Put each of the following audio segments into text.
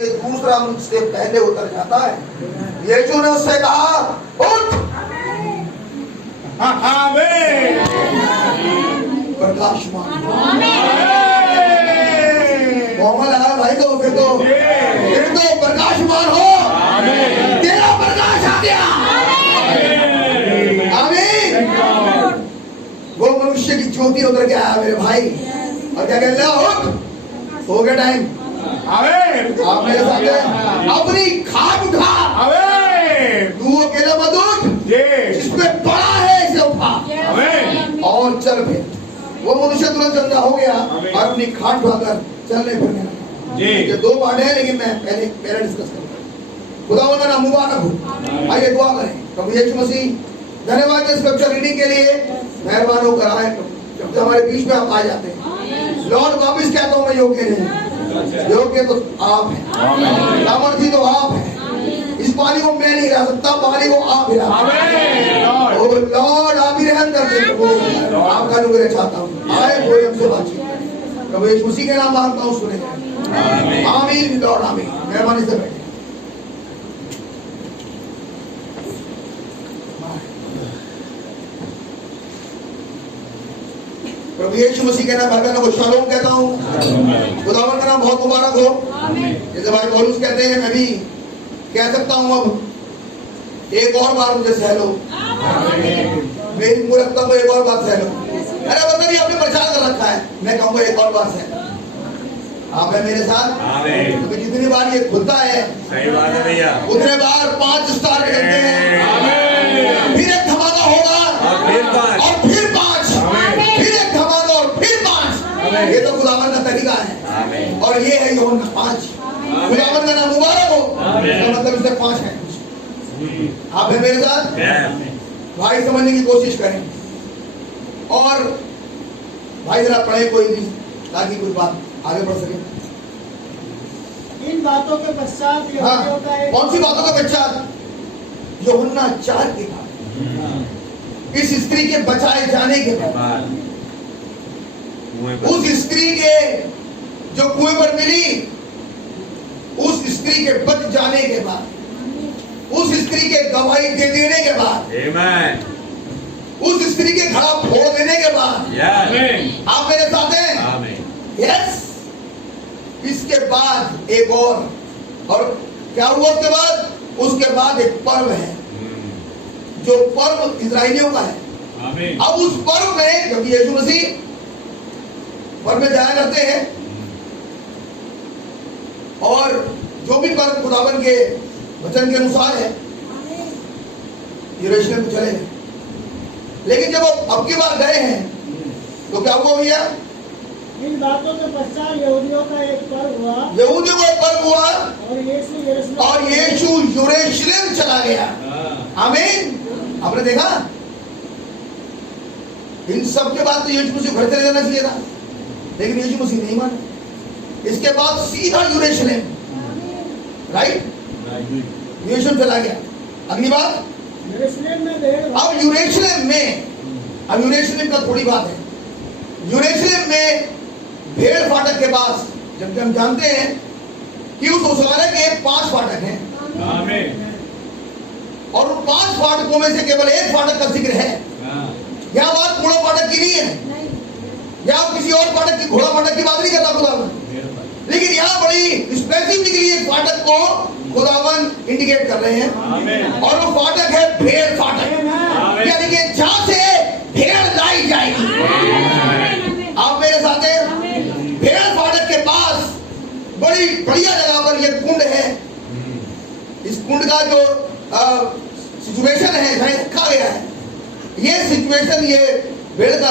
दूसरा मुझसे पहले उतर जाता है। यीशु ने उससे कहा उठ, प्रकाशमान कोमल है भाई, तो फिर तो प्रकाशमान हो, तेरा प्रकाश आ गया। आमीन। वो मनुष्य की ज्योति उतर के आया मेरे भाई, और क्या कहते हैं, उठ, हो गया टाइम। आप मेरे साथ अपनी खाट उठा, तू अकेला मत उठ, जिसपे पड़ा है इसे उठा और चल फिर। वो मनुष्य तुरंत चंगा हो गया और अपनी खाट उठाकर चलने फिरने लगा। ये दो बातें हैं, लेकिन मैं पहले डिस्कस करूंगा। खुदा का नाम मुबारक हो। आइए दुआ करें। प्रभु यीशु मसीह, धन्यवाद इस स्क्रिप्चर रीडिंग के लिए, मेहरबान होकर आए। जब हमारे बीच में आप आ जाते हैं लॉर्ड, वापिस कहता हूँ मैं योग्य नहीं, योग्य तो आप हैं, सामर्थी तो आप हैं। इस पानी को मैं नहीं रह सकता, पानी को आप ही रहा। लॉर्ड आप ही रहम करते हैं। आपका अनुग्रह चाहता हूँ, आए कोई हमसे बातचीत। प्रभु यीशु मसीह के नाम मांगता हूँ, सुने। आमीन लॉर्ड, आमीन। मेहरबानी से बैठे। प्रभु यीशु मसीह के नाम भाई को शालोम कहता हूँ। खुदावंद का नाम बहुत मुबारक हो। जैसे भाई पौलुस कहते हैं, मैं भी कह सकता हूँ अब एक और बार मुझे सह लो, मेरी मूर्खता को एक और बार सह लो। अरे मतलब ये आपने प्रचार कर रखा है, मैं कहूँगा एक और बार सह। आप है मेरे साथ, क्योंकि जितनी बार ये खुलता है, सही बात है भैया, उतने बार 5 स्टार निकलते हैं, फिर एक धमाका होगा और फिर 5, फिर एक धमाका और फिर 5। ये तो खुदावंद का तरीका है, और ये है यूहन्ना 5। खुदावंद का नाम मुबारक हो। मतलब इसमें 5 है। आप है मेरे साथ भाई, समझने की कोशिश करें और भाई जरा पढ़े कोई भी, ताकि कुछ बात आगे बढ़ सके। इन बातों के पश्चात कौन सी बातों के पश्चात? यूहन्ना 4 के बाद, इस स्त्री के बचाए जाने के बाद, उस स्त्री के जो कुएं पर मिली, उस स्त्री के बच जाने के बाद, उस स्त्री के गवाही दे देने के बाद, उस स्त्री के घड़ा फोड़ देने के बाद, आप मेरे साथ हैं? यस। इसके बाद एक और क्या हुआ उसके बाद? उसके बाद एक पर्व है, जो पर्व इजराइलियों का है। अब उस पर्व में, क्योंकि यीशु मसीह पर्व में जाया करते हैं, और जो भी पर्व खुदावन के वचन के अनुसार है, यरूशलेम में चले। लेकिन जब अब की बार गए हैं तो क्या हुआ भैया? इन बातों के पश्चात यहूदियों का एक पर्व हुआ, यहूदियों का पर्व हुआ, और यीशु यरूशलेम चला गया। आमीन। आपने देखा, इन सब के बाद तो यीशु मसीह घर चले जाना चाहिए था, लेकिन यीशु मसीह नहीं माना। इसके बाद सीधा यरूशलेम, राइट, यरूशलेम चला गया। अगली बात, अब यरूशलेम का थोड़ी बात है। यरूशलेम में भेड़ फाटक के पास, जबकि हम जानते हैं कि उस उसारे के 5 फाटक हैं, और उन 5 फाटकों में से केवल एक फाटक का जिक्र है। यहाँ बात घोड़ा फाटक की नहीं है, या किसी और फाटक की, घोड़ा फाटक की बात नहीं करता खुदावन, लेकिन यहाँ बड़ी स्पेसिफिकली एक फाटक को खुदावन इंडिकेट कर रहे हैं, और वो फाटक है भेड़ फाटक, यानी कि जहाँ से भेड़ लाई जाएगी। आप मेरे साथ हैं? भेड़ फाटक के पास बड़ी बढ़िया जगह पर यह कुंड है। इस कुंड का जो सिचुएशन है, जहाँ रखा गया है, ये सिचुएशन, ये भेड़ का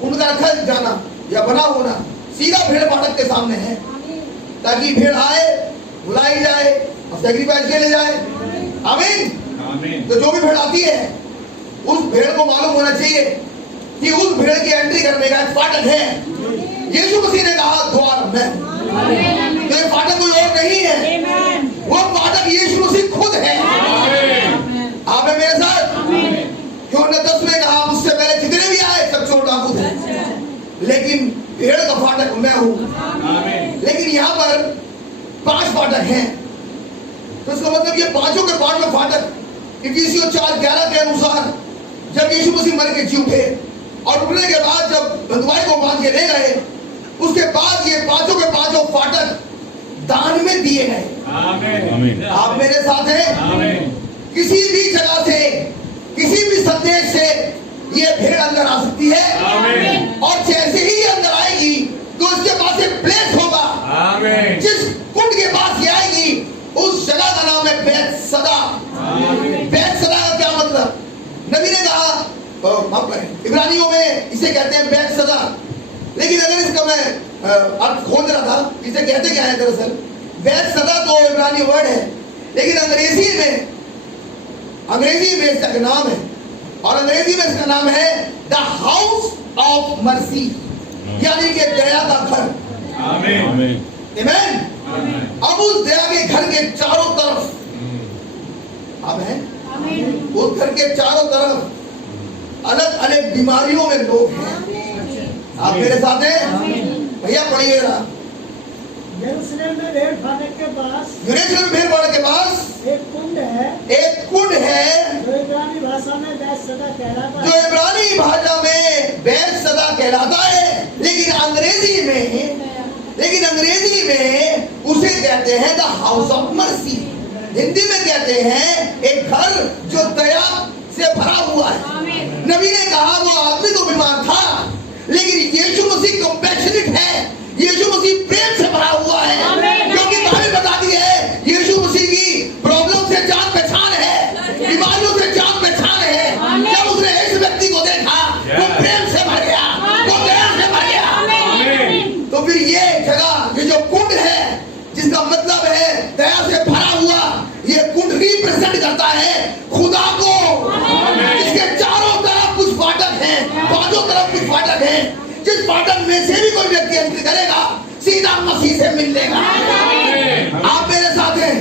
कुंड का रखा जाना या बना होना सीधा भेड़ फाटक के सामने है, ताकि भेड़ आए, बुलाई जाए और सैक्रिफाइस के ले जाए। आमीन। तो जो भी भेड़ आती है, उस भेड़ को मालूम होना चाहिए कि उस भेड़ की एंट्री करने का एक फाटक है। यीशु मसीह ने कहा द्वार मैं, तो ये फाटक कोई और नहीं है, वो फाटक यीशु मसीह खुद है। आप है मेरे साथ? क्यों ने 10 में कहा, मुझसे पहले जितने भी आए सब चोर डाकू थे, लेकिन भेड़ का फाटक मैं हूँ। लेकिन यहाँ पर 5 फाटक फाटक हैं, तो इसका मतलब ये पांचों के पांचों फाटक इफिसियों 4:11 के अनुसार जब यीशु मसीह मर के जी उठे और उठने के बाद जब बंधुआई को बांध के ले गए, उसके बाद ये पांचों के पांचों फाटक दान में दिए गए। आमीन। आप मेरे साथ हैं? आमीन। किसी भी जगह से, किसी भी संदेश से ये भेड़ अंदर आ सकती है। आमीन। और जैसे ही ये अंदर आएगी तो इसके पास एक प्लेस होगा। आमीन। जिस कुंड के पास ये आएगी उस जगह का नाम है बैतसदा। बैतसदा का क्या मतलब? नबी ने कहा, इब्रानियों में इसे कहते हैं बैतसदा, लेकिन अगर इसका मैं अर्थ खोज रहा था इसे कहते क्या है, दरअसल बैतसदा तो इब्रानी वर्ड है, लेकिन अंग्रेजी में इसका नाम है, और अंग्रेजी में इसका नाम है द हाउस ऑफ मर्सी, यानी कि दया का घर। आमीन। आमीन। अब उस दया के घर के चारों तरफ, अब है उस घर के चारों तरफ अलग अलग बीमारियों में लोग हैं। आप मेरे साथ हैं? भैया पढ़िए जरा। यरूशलेम में भेड़ फाटक के पास यरूशलेम भेड़ फाटक के पास एक कुंड है, जो इब्रानी भाषा में बैतसदा कहलाता है। जो इब्रानी भाषा में बैतसदा कहलाता है, लेकिन अंग्रेजी में उसे कहते हैं the house of mercy. Hindi में कहते हैं एक घर जो दया से भरा हुआ है। नबी ने कहा वो आदमी तो बीमार था, लेकिन यीशु मसीह कंपैशनेट है, यीशु मसीह प्रेम से भरा हुआ है, क्योंकि बाइबल बताती है यीशु मसीह की प्रॉब्लम से जान पहचान है, बीमारियों से जान पहचान है। जब उसने इस व्यक्ति को देखा वो प्रेम से भर गया, वो दया से भर गया। तो फिर ये जगह, ये जो कुंड है, जिसका मतलब है दया से भरा हुआ, ये कुंड रिप्रेजेंट करता है खुदा को। इसके चारों तरफ कुछ फाटक हैं, पांचों तरफ कुछ फाटक हैं। जिस फाटक में से भी कोई व्यक्ति एंट्री करेगा सीधा मसीह से मिल लेगा। आप मेरे साथ हैं?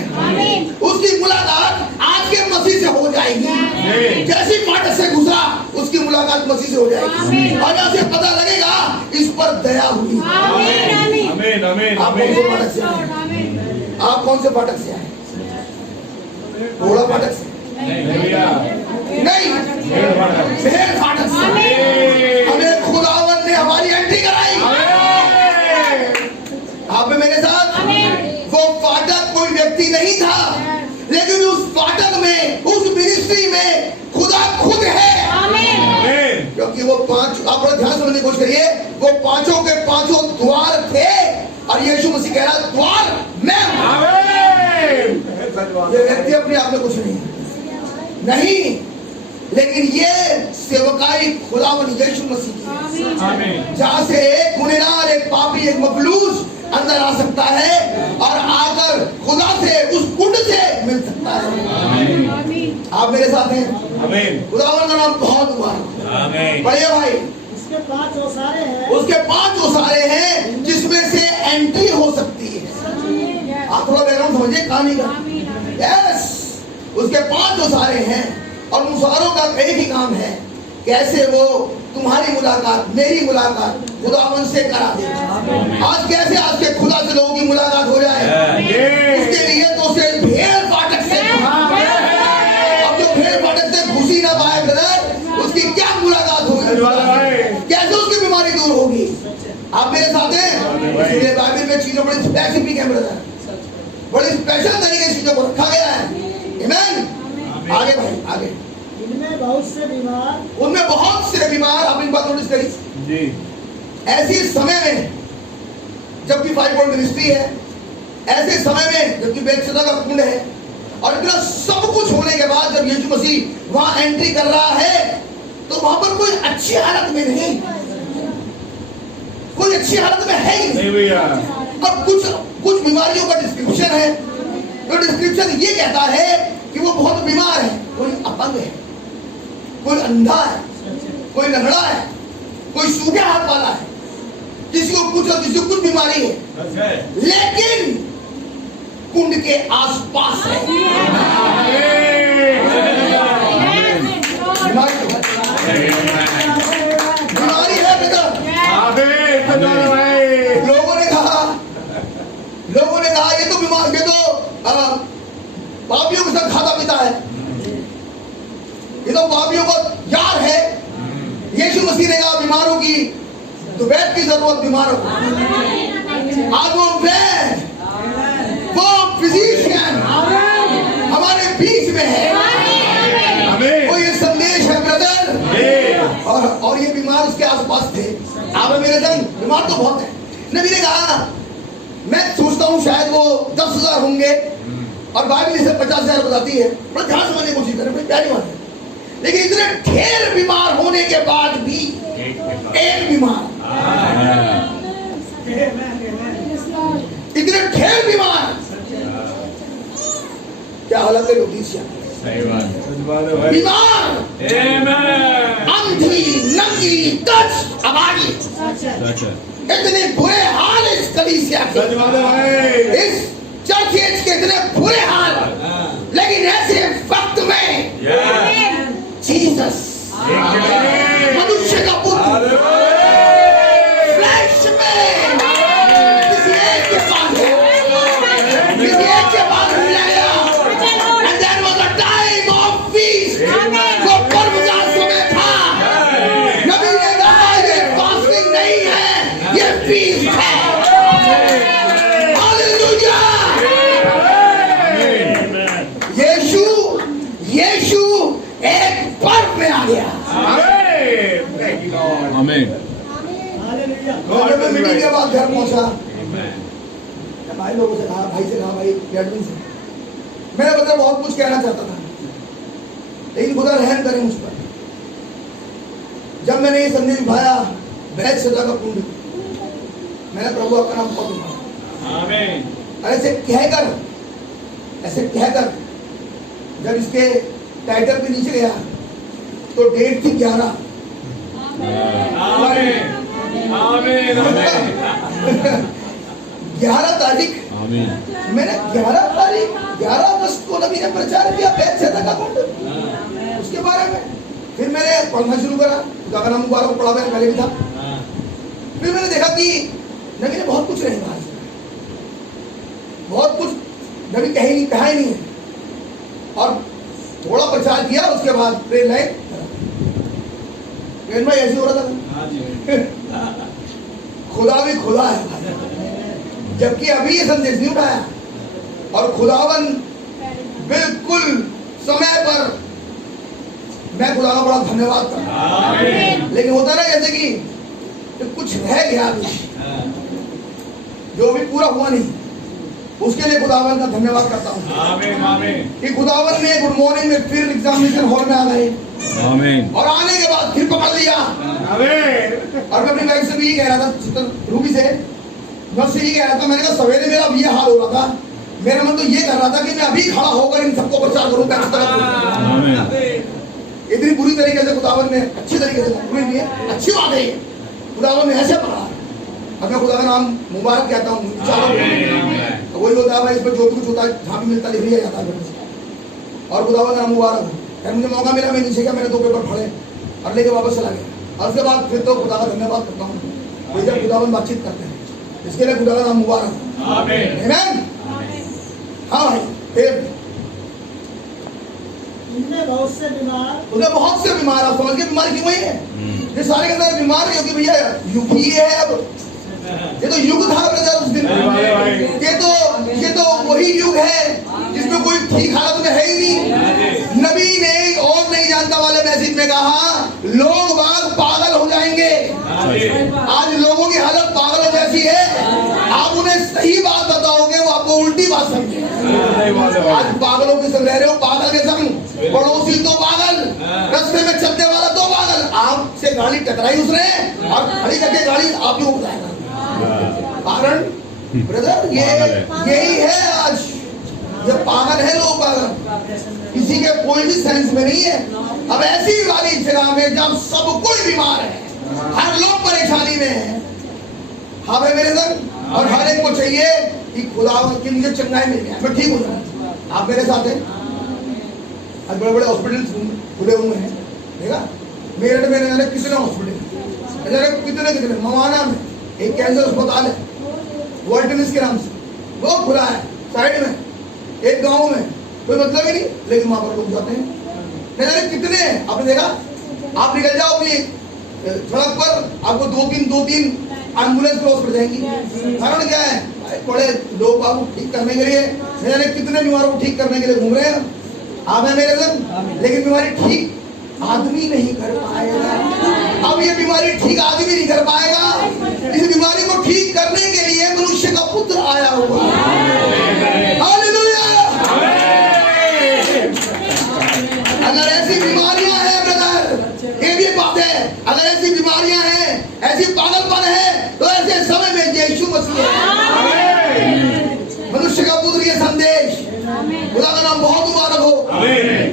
उसकी मुलाकात आज के मसीह से हो जाएगी। जैसी फाटक से घुसा उसकी मुलाकात मसीह से हो जाएगी, और ऐसे पता लगेगा इस पर दया हुई। आप कौन से फाटक से आए? घोड़ा फाटक से नहीं, भेड़ फाटक से। हमें खुदावन ने हमारी एंट्री कराई। आप मेरे साथ? वो फाटक कोई व्यक्ति नहीं था, लेकिन उस फाटक में, उस मिनिस्ट्री में खुदा खुद है। क्योंकि वो पांच, आप बड़ा ध्यान समझने की कोशिश करिए, वो पांचों के पांचों द्वार थे, और यीशु मसीह कह रहा द्वार मैं हूं। ये व्यक्ति अपने आप में कुछ नहीं, लेकिन ये सेवकाई खुदावन यीशु मसीह की, जहां से एक गुनहगार, एक पापी, एक मफलूज अंदर आ सकता है और आकर खुदा से, उस कुंड से मिल सकता है। आप मेरे साथ हैं? खुदावन का नाम बहुत हुआ। बढ़िया भाई। उसके 5 ओसारे हैं, उसके 5 ओसारे हैं जिसमें से एंट्री हो सकती है। आप थोड़ा बैकग्राउंड समझिए कहानी का। यस, उसके 5 ओसारे हैं, और मुसारों का एक ही काम है, कैसे वो तुम्हारी मुलाकात, मेरी मुलाकात खुदावन से करा दे। आज कैसे आज के खुदा से लोगों की मुलाकात हो जाए, उसके लिए तो उसे भेड़ फाटक से, अब जो भेड़ फाटक से घुसी ना पाए ब्रदर, उसकी क्या मुलाकात होगी, कैसे उसकी बीमारी दूर होगी। आप मेरे साथ हैं? इसलिए बाइबल में चीजों बड़ी स्पेसिफिक है ब्रदर, बड़ी स्पेशल तरीके से चीजों को रखा गया है। आमीन। आगे भाई आगे। उनमें बहुत से बीमार, आपने बात नोटिस करी जी। ऐसे समय में जबकि 5 पॉइंट मिनिस्ट्री है, ऐसे समय में जबकि बैतसदा का कुंड है, और इतना सब कुछ होने के बाद जब यीशु मसीह वहां एंट्री कर रहा है, तो वहां पर कोई अच्छी हालत में नहीं, कोई अच्छी हालत में है ही नहीं भैया। अब कुछ बीमारियों का डिस्क्रिप्शन है, तो डिस्क्रिप्शन ये कहता है कि वो बहुत बीमार है, कोई अपंग है, कोई अंधा है, कोई लंगड़ा है, कोई सूखे हाथ वाला है, किसी को कुछ बीमारी है, लेकिन कुंड के आसपास है। बीमारी है बेटा। लोगों ने कहा ये तो बीमार, ये तो पापियों के साथ खाता पीता है, ये तो पापियों को यार है। यीशु मसीह ने कहा बीमारों की तो वैद्य की जरूरत बीमारों को, आज वो फिजिशियन हमारे बीच में है। वो ये संदेश है ब्रदर, और ये बीमार उसके आसपास थे। आप मेरे संग बीमार तो बहुत है। नबी ने कहा मैं सोचता हूँ शायद वो 10,000 होंगे, और बाइबल इसे 50,000 बताती है। बड़ा ध्यान समझने की कोशिश करें, बड़ी प्यारी बात है। लेकिन इतने ढेर बीमार होने के बाद भी एक बीमार, इतने ढेर बीमार, क्या हालत है लोग? बीमार, अंधी, नंगी, टच, अभागी, इतने बुरे हाल इस कलीसिया के, इस चर्च के इतने बुरे हाल, लेकिन ऐसे वक्त में जीसस मनुष्य का पुत्र फ्लैश में किसी एक के पास है, किसी एक के पास मिला गया। And there was a time of feast, वो पर्व का समय था। नबी ने कहा ये फास्टिंग नहीं है, ये फीस्ट है। हालेलुया। यीशु एक पर्व में आ गया। आमीन। मैं मीटिंग के बाद घर पहुंचा, भाई लोगों से कहा, भाई से कहा, भाई एडमिन से, मैं मतलब बहुत कुछ कहना चाहता था, लेकिन खुदा रहम करे मुझ पर। जब मैंने ये संदेश उठाया बैच सजा का कुंड, मैंने प्रभु आपका नाम बहुत उठाया। आमीन। ऐसे कहकर जब इसके टाइटल पे नीचे गया तो डेट थी 11। आमीन। आमीन। 11 तारीख। मैंने 11 अगस्त को नबी ने प्रचार किया बैच सजा का कुंड, उसके बारे में। फिर मैंने पढ़ना शुरू करा, खुदा का नाम मुबारक पढ़ा, मैंने पहले भी था। फिर मैंने देखा कि नबी ने बहुत कुछ नहीं कहा, बहुत कुछ नबी कहा ही नहीं है, और थोड़ा प्रचार किया। उसके बाद ट्रेन लाइन भाई ऐसे हो रहा था। खुदा भी खुदा है, जबकि अभी ये संदेश नहीं उठाया, और खुदावन बिल्कुल समय पर, मैं खुदा का बड़ा धन्यवाद करता हूं। लेकिन होता ना जैसे कि कुछ रह गया जो अभी पूरा हुआ नहीं, उसके लिए खुदावन का धन्यवाद करता हूँ। आमीन। आमीन। कि खुदावन ने गुड मॉर्निंग में फिर एग्जामिनेशन हॉल में आ गए, आमीन। और आने के बाद फिर पकड़ लिया। आमीन। और मैं अपनी वाइफ से भी ये कह रहा था, रूबी से, मैं उससे ये कह रहा था, मैंने कहा सवेरे मेरा अब ये हाल हो रहा था, मेरा मन तो ये कर रहा था कि मैं अभी खड़ा होकर इन सबको प्रचार करूँ। इतनी बुरी तरीके से खुदावन ने अच्छी तरीके से पकड़ी है, अच्छी बात है खुदावन ने ऐसे पकड़ा। अब मैं खुदा का नाम मुबारक कहता हूँ, तो वही होता है भाई, इसमें जो भी कुछ होता है जहाँ भी मिलता लिख लिया जाता है। और खुदा का नाम मुबारक हो, मुझे मौका मिला, मैं नीचे गया, मैंने 2 पेपर पढ़े और लेके वापस चला गया। और उसके बाद फिर तो खुदा का धन्यवाद करता हूँ, जब खुदावन बातचीत करते हैं, इसके लिए खुदा का नाम मुबारक हो। आमीन। हाँ भाई, फिर उनमें बहुत से बीमार, आप समझ के बीमार क्यों हुई है? ये सारे के सारे बीमार है, क्योंकि भैया युग ही है। अब ये तो युग था ब्रदर उस दिन, ये तो वही युग है जिसमें कोई ठीक हालत में है ही नहीं। नबी ने और नहीं जानता वाले मैसेज में कहा लोग बाग पागल हो जाएंगे। आज लोगों की हालत पागलों जैसी है, आप उन्हें सही बात बताओगे वो आपको उल्टी बात समझे। आज पागलों के संग रह रहे हो, पागल के संग, पड़ोसी तो पागल, रास्ते में चलने वाला तो पागल। आपसे गाड़ी टकराई उसने और खड़ी करके गाड़ी आप ही उठाएगा। कारण ब्रदर यही है आज, ये पागल है लोग, पागल किसी के कोई भी सेंस में नहीं है। अब ऐसी वाली जगह में जब सब कोई बीमार है, हर लोग परेशानी में है, हाँ भाई मेरे संग, और हर एक को चाहिए कि खुदा की मुझे चंगाई मिल गया, मैं ठीक हो जाऊँ। आप मेरे साथ हैं, आज बड़े बड़े हॉस्पिटल खुले हुए हैं, देखा मेरठ में जाने कितने हॉस्पिटल, कितने मवाना में एक कैंसर अस्पताल है वर्ल्टनिस के नाम से, वो खुला है साइड में। एक गांव में कोई मतलब ही नहीं, लेकिन वहां पर लोग जाते हैं। नहीं जाने कितने आपने देखा, आप निकल जाओ अपनी सड़क पर, आपको दो तीन एम्बुलेंस क्रॉस कर जाएंगी। कारण क्या है, बड़े लोग बाबू ठीक करने के लिए, नहीं जाने कितने बीमारों को ठीक करने के लिए घूम रहे हैं। आप है मेरे संग, लेकिन बीमारी ठीक आदमी नहीं कर पाएगा। अब ये बीमारी ठीक आदमी नहीं कर पाएगा। इस बीमारी को ठीक करने के लिए मनुष्य का पुत्र आया हुआ है। हालेलुया। अगर ऐसी बीमारियां हैं ब्रदर, ये भी बात है, अगर ऐसी बीमारियां हैं, ऐसी पागलपन है, तो ऐसे समय में यीशु मसीह है, मनुष्य का पुत्र। ये संदेश खुदा का नाम बहुत मुबारक हो।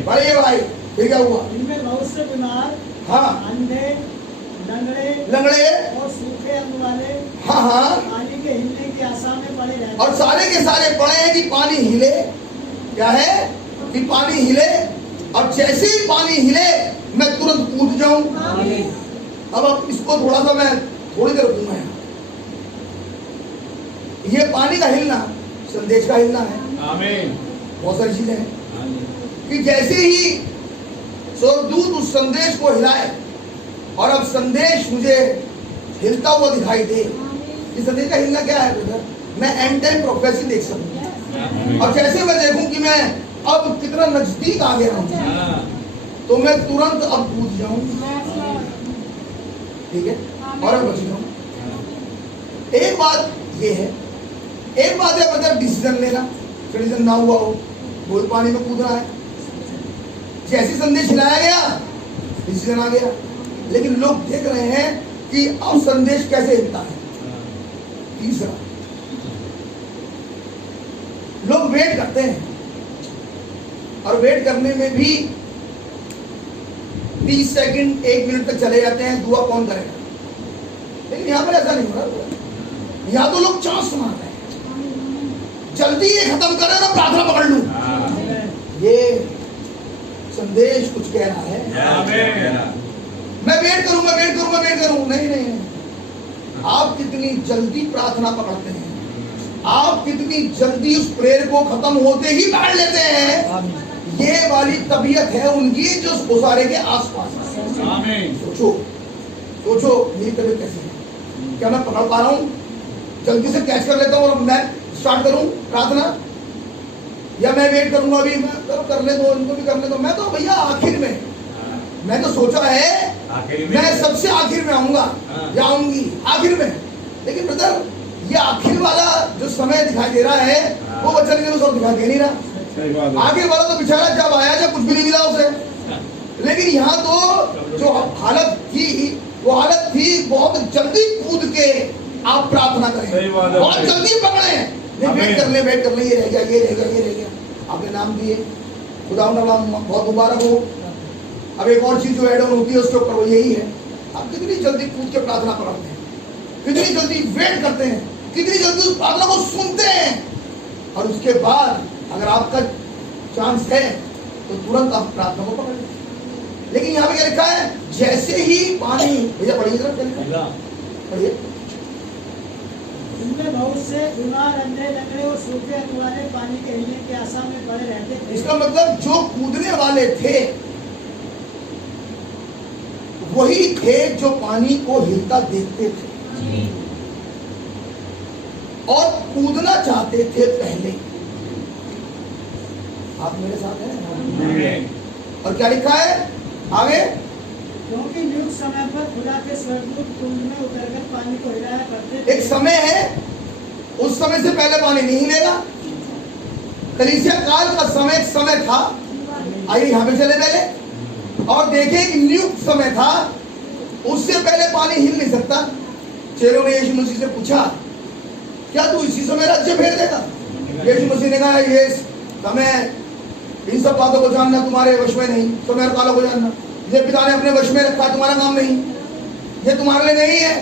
बढ़िए भाई, फिर क्या हुआ? इनमें बहुत से बीमार, हाँ, अंधे, लंगड़े और सूखे अंग वाले, हाँ, पानी के हिलने की आशा में पड़े रहते। और सारे के सारे पड़े हैं कि पानी हिले। क्या है कि पानी हिले, और जैसे ही पानी हिले मैं तुरंत कूद जाऊं। अब इसको थोड़ा सा मैं थोड़ी देर रुकूंगा। ये पानी का हिलना संदेश का हिलना है। आमीन। बहुत सारी चीजें हैं कि जैसे ही स्वर्गदूत उस संदेश को हिलाए, और अब संदेश मुझे हिलता हुआ दिखाई दे। इस संदेश का हिलना क्या है ब्रदर? मैं एंड टाइम प्रोफेसी देख सकूं, और जैसे मैं देखूं कि मैं अब कितना नजदीक आ गया हूं, तो मैं तुरंत अब कूद जाऊं, ठीक है, और अब बच जाऊं। एक बात ये है, एक बात है ब्रदर डिसीजन लेना। डिसीजन ना हुआ हो, बोल पानी में कूदना है, जैसे संदेश हिलाया गया डिसीजन आ गया। लेकिन लोग देख रहे हैं कि अब संदेश कैसे हिलता है। तीसरा, लोग वेट करते हैं, और वेट करने में भी 30 सेकंड 1 मिनट तक चले जाते हैं। दुआ कौन करेगा? लेकिन यहां पर ऐसा नहीं हो रहा। यहां तो लोग चांस मार रहे हैं, जल्दी ये खत्म करें ना, प्रार्थना पकड़ लूं। ये संदेश कुछ कह रहा है, मैं वेट करूं, मैं वेट करूं, मैं वेट करूं। नहीं नहीं, आप कितनी जल्दी प्रार्थना पकड़ते हैं, आप कितनी जल्दी उस प्रेयर को खत्म होते ही पकड़ लेते हैं। ये वाली तबीयत है उनकी जो उसारे के आसपास है। सोचो सोचो, मेरी तबीयत कैसी है? क्या मैं पकड़ पा रहा हूं? जल्दी से कैच कर लेता हूं और मैं स्टार्ट करूं प्रार्थना, या मैं वेट करूंगा? अभी मैं करने दो, इनको भी करने दो। मैं तो भैया आखिर में, मैं तो सोचा है मैं सबसे आखिर में आऊंगा या आऊंगी आखिर में। लेकिन ब्रदर, ये आखिर वाला जो समय दिखाई दे रहा है, वो वचन के अनुसार दिखाई दे नहीं रहा। आखिर वाला तो बेचारा जब आया, जब कुछ भी नहीं मिला उसे। लेकिन यहाँ तो जो हालत थी, वो हालत थी बहुत जल्दी कूद के आप प्रार्थना करें, बहुत जल्दी पकड़े। वेट कर ले, वेट कर ले, ये रह गया, ये रह गया, ये रह गया। आपने नाम दिए, खुदा बहुत मुबारक हो। अब एक और चीज जो ऐड ऑन होती है उसके ऊपर, वो यही है, आप कितनी जल्दी कूद के प्रार्थना पकड़ते हैं, कितनी जल्दी वेट करते हैं, कितनी जल्दी उस प्रार्थना को सुनते हैं, और उसके बाद अगर आपका चांस है तो तुरंत आप प्रार्थना को पकड़ लें। लेकिन यहाँ पे क्या लिखा है? जैसे ही पानी, भैया पढ़िए जरा, पढ़िए। इनमें बहुत से बीमार, अंधे, लंगड़े और सूखे अंग वाले पानी के हिलने की आशा में पड़े रहते थे। इसका मतलब जो कूदने वाले थे वही थे जो पानी को हिलता देखते थे और कूदना चाहते थे पहले। आप मेरे साथ हैं? और क्या लिखा है आगे? क्योंकि नियुक्त समय पर खुदा के स्वर्गदूत कुंड में उतरकर पानी को हिलाया करते थे। एक समय है, उस समय से पहले पानी नहीं हिलेगा। कलीसिया काल का समय एक समय था। आइए यहाँ पे चले पहले और देखें, एक नियुक्त समय था, उससे पहले पानी हिल नहीं सकता। चेलों ने यीशु मसीह से पूछा, क्या तू इसी समय राज्य फेर देगा? यीशु मसीह ने कहा, ये समय, इन सब बातों को जानना तुम्हारे वश में नहीं, समय और कालों को जानना ये पिता ने अपने वश में रखा, तुम्हारा काम नहीं, ये तुम्हारे लिए नहीं है।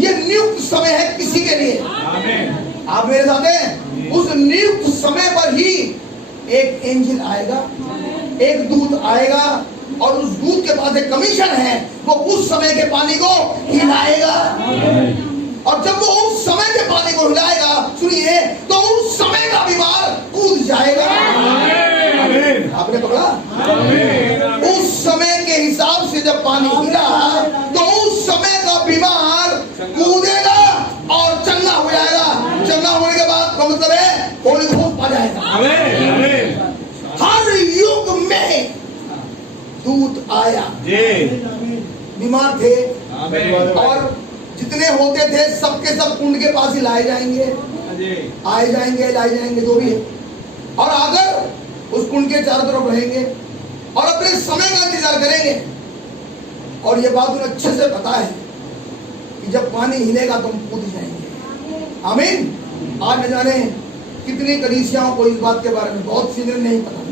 ये नियुक्त समय है किसी के लिए। आप मेरे साथ हैं? उस नियुक्त समय पर ही एक एंजल आएगा, एक दूत आएगा, और उस दूत के पास एक कमीशन है, वो उस समय के पानी को हिलाएगा। और जब वो उस समय के पानी को हिलाएगा, सुनिए, तो उस समय का बीमार कूद जाएगा। आपने पकड़ा? आमीन। उस समय के हिसाब से जब पानी हिला तो उस समय का बीमार कूदेगा और चंगा हो जाएगा। चंगा होने के बाद का मतलब है होली घोष पा जाएगा। आमीन। आमीन। हर युग में दूत आया। जी। बीमार थे आमीन। और जितने होते थे सबके सब कुंड के पास ही लाए जाएंगे, जी। आए जाएंगे, लाए जाएंगे, जो भी है, और आकर उस कुंड के चारों तरफ रहेंगे और अपने समय का इंतजार करेंगे। और ये बात उन्हें अच्छे से पता है कि जब पानी हिलेगा तो हम कूद जाएंगे। आमीन। आज न जाने कितनी कलीसियाओं को इस बात के बारे में बहुत सी नहीं पता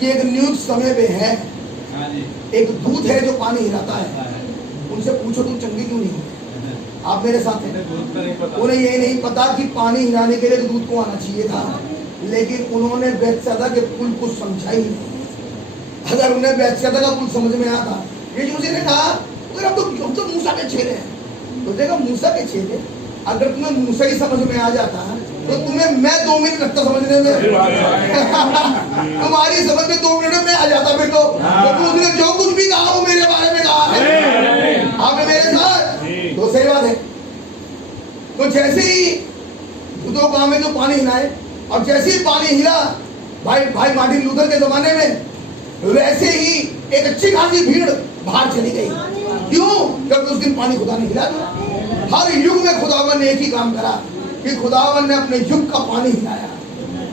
कि एक न्यूज समय पे है, हाँ जी। एक दूत है जो पानी हिलाता है। उनसे पूछो तुम चंगी क्यों नहीं हो? आप मेरे साथ हैं। उन्हें ये नहीं पता कि पानी हिलाने के लिए तो दूध को आना चाहिए था, लेकिन उन्होंने बेतसैदा के पुल को समझा ही नहीं। अगर उन्हें बेतसैदा का पुल समझ में आता, ये जो ने कहा अगर हम तो मूसा के छेले हैं, तो देखा मूसा के छेले, अगर तुम्हें मूसा ही समझ में आ जाता तो तुम्हें मैं 2 मिनट लगता समझने में। तुम्हारी समझ में 2 मिनट में आ जाता फिर तो, क्योंकि उसने जो कुछ भी कहा वो मेरे बारे में कहा है। आपने मेरे साथ तो सही बात है। तो जैसे ही दो गांव में जो पानी हिलाए और जैसे ही पानी हिला भाई मार्टिन लूथर के जमाने में, वैसे ही एक अच्छी खासी भीड़ बाहर चली गई। क्यों? क्योंकि उस दिन पानी खुदा ने हिला दिया। हर युग में खुदावन ने एक ही काम करा कि खुदावन ने अपने युग का पानी हिलाया।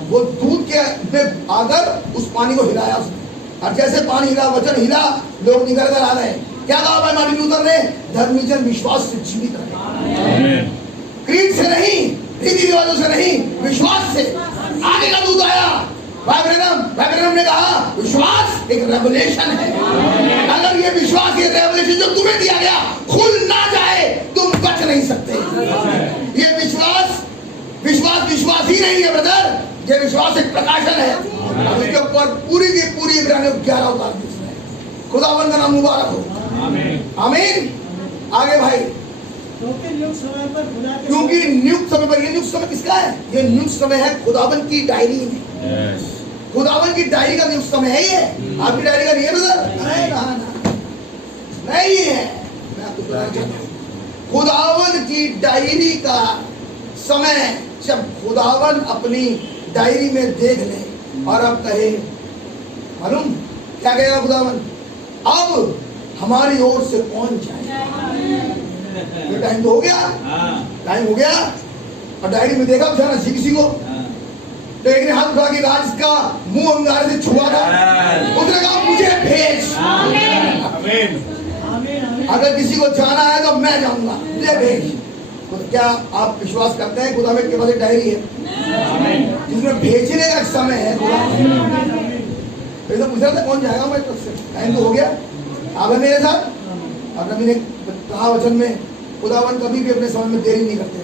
वो दूध के में आकर उस पानी को हिलाया उसने, और जैसे पानी हिला, वचन हिला, लोग निकल कर आ गए। क्या कहा भाई मार्टिन लूथर ने? धर्मी जन विश्वास से जीवित रहे, क्रीड से नहीं, रीति रिवाजों से नहीं, विश्वास से। आगे का दूत आया, भाई ब्रैनम ने कहा विश्वास एक रेवलेशन है। अगर ये विश्वास, ये रेवलेशन जो तुम्हें दिया गया खुल ना जाए, तुम बच नहीं सकते। ये विश्वास ही नहीं है ब्रदर, ये विश्वास एक प्रकाशन है। अब इसके ऊपर पूरी की पूरी इब्रानियों 11 उतार दी इसने। खुदावंद का नाम मुबारक हो। आमीन। आगे भाई, क्योंकि नियुक्त समय पर खुदा के क्योंकि नियुक्त समय पर, ये नियुक्त समय किसका है? ये नियुक्त समय है खुदावन की डायरी में। खुदावन की डायरी का नियुक्त समय है ये। आपकी डायरी का नहीं है ब्रदर? नहीं है। मैं आपको बताना चाहता हूं, खुदावन की डायरी का समय जब खुदावन अपनी डायरी में देख ले और अब कहे, मालूम क्या कहेगा खुदावन? अब हमारी ओर से कौन जाए? ये टाइम तो हो गया, टाइम हो गया। और डायरी में देखा बेचारा किसी को, तो एक ने हाथ उठा के कहा, जिसका मुंह अंगारे से छुआ था, उसने कहा मुझे भेज। अगर किसी को जाना है तो मैं जाऊंगा, मुझे भेज। तो क्या आप विश्वास करते हैं खुदा के पास एक डायरी है जिसमें भेजने का समय है? तो पूछ रहा था कौन जाएगा, मैं टाइम तो हो गया। आप मेरे साथ, अब नबी ने कहा वचन में, खुदावन कभी भी अपने समय में देरी नहीं करते।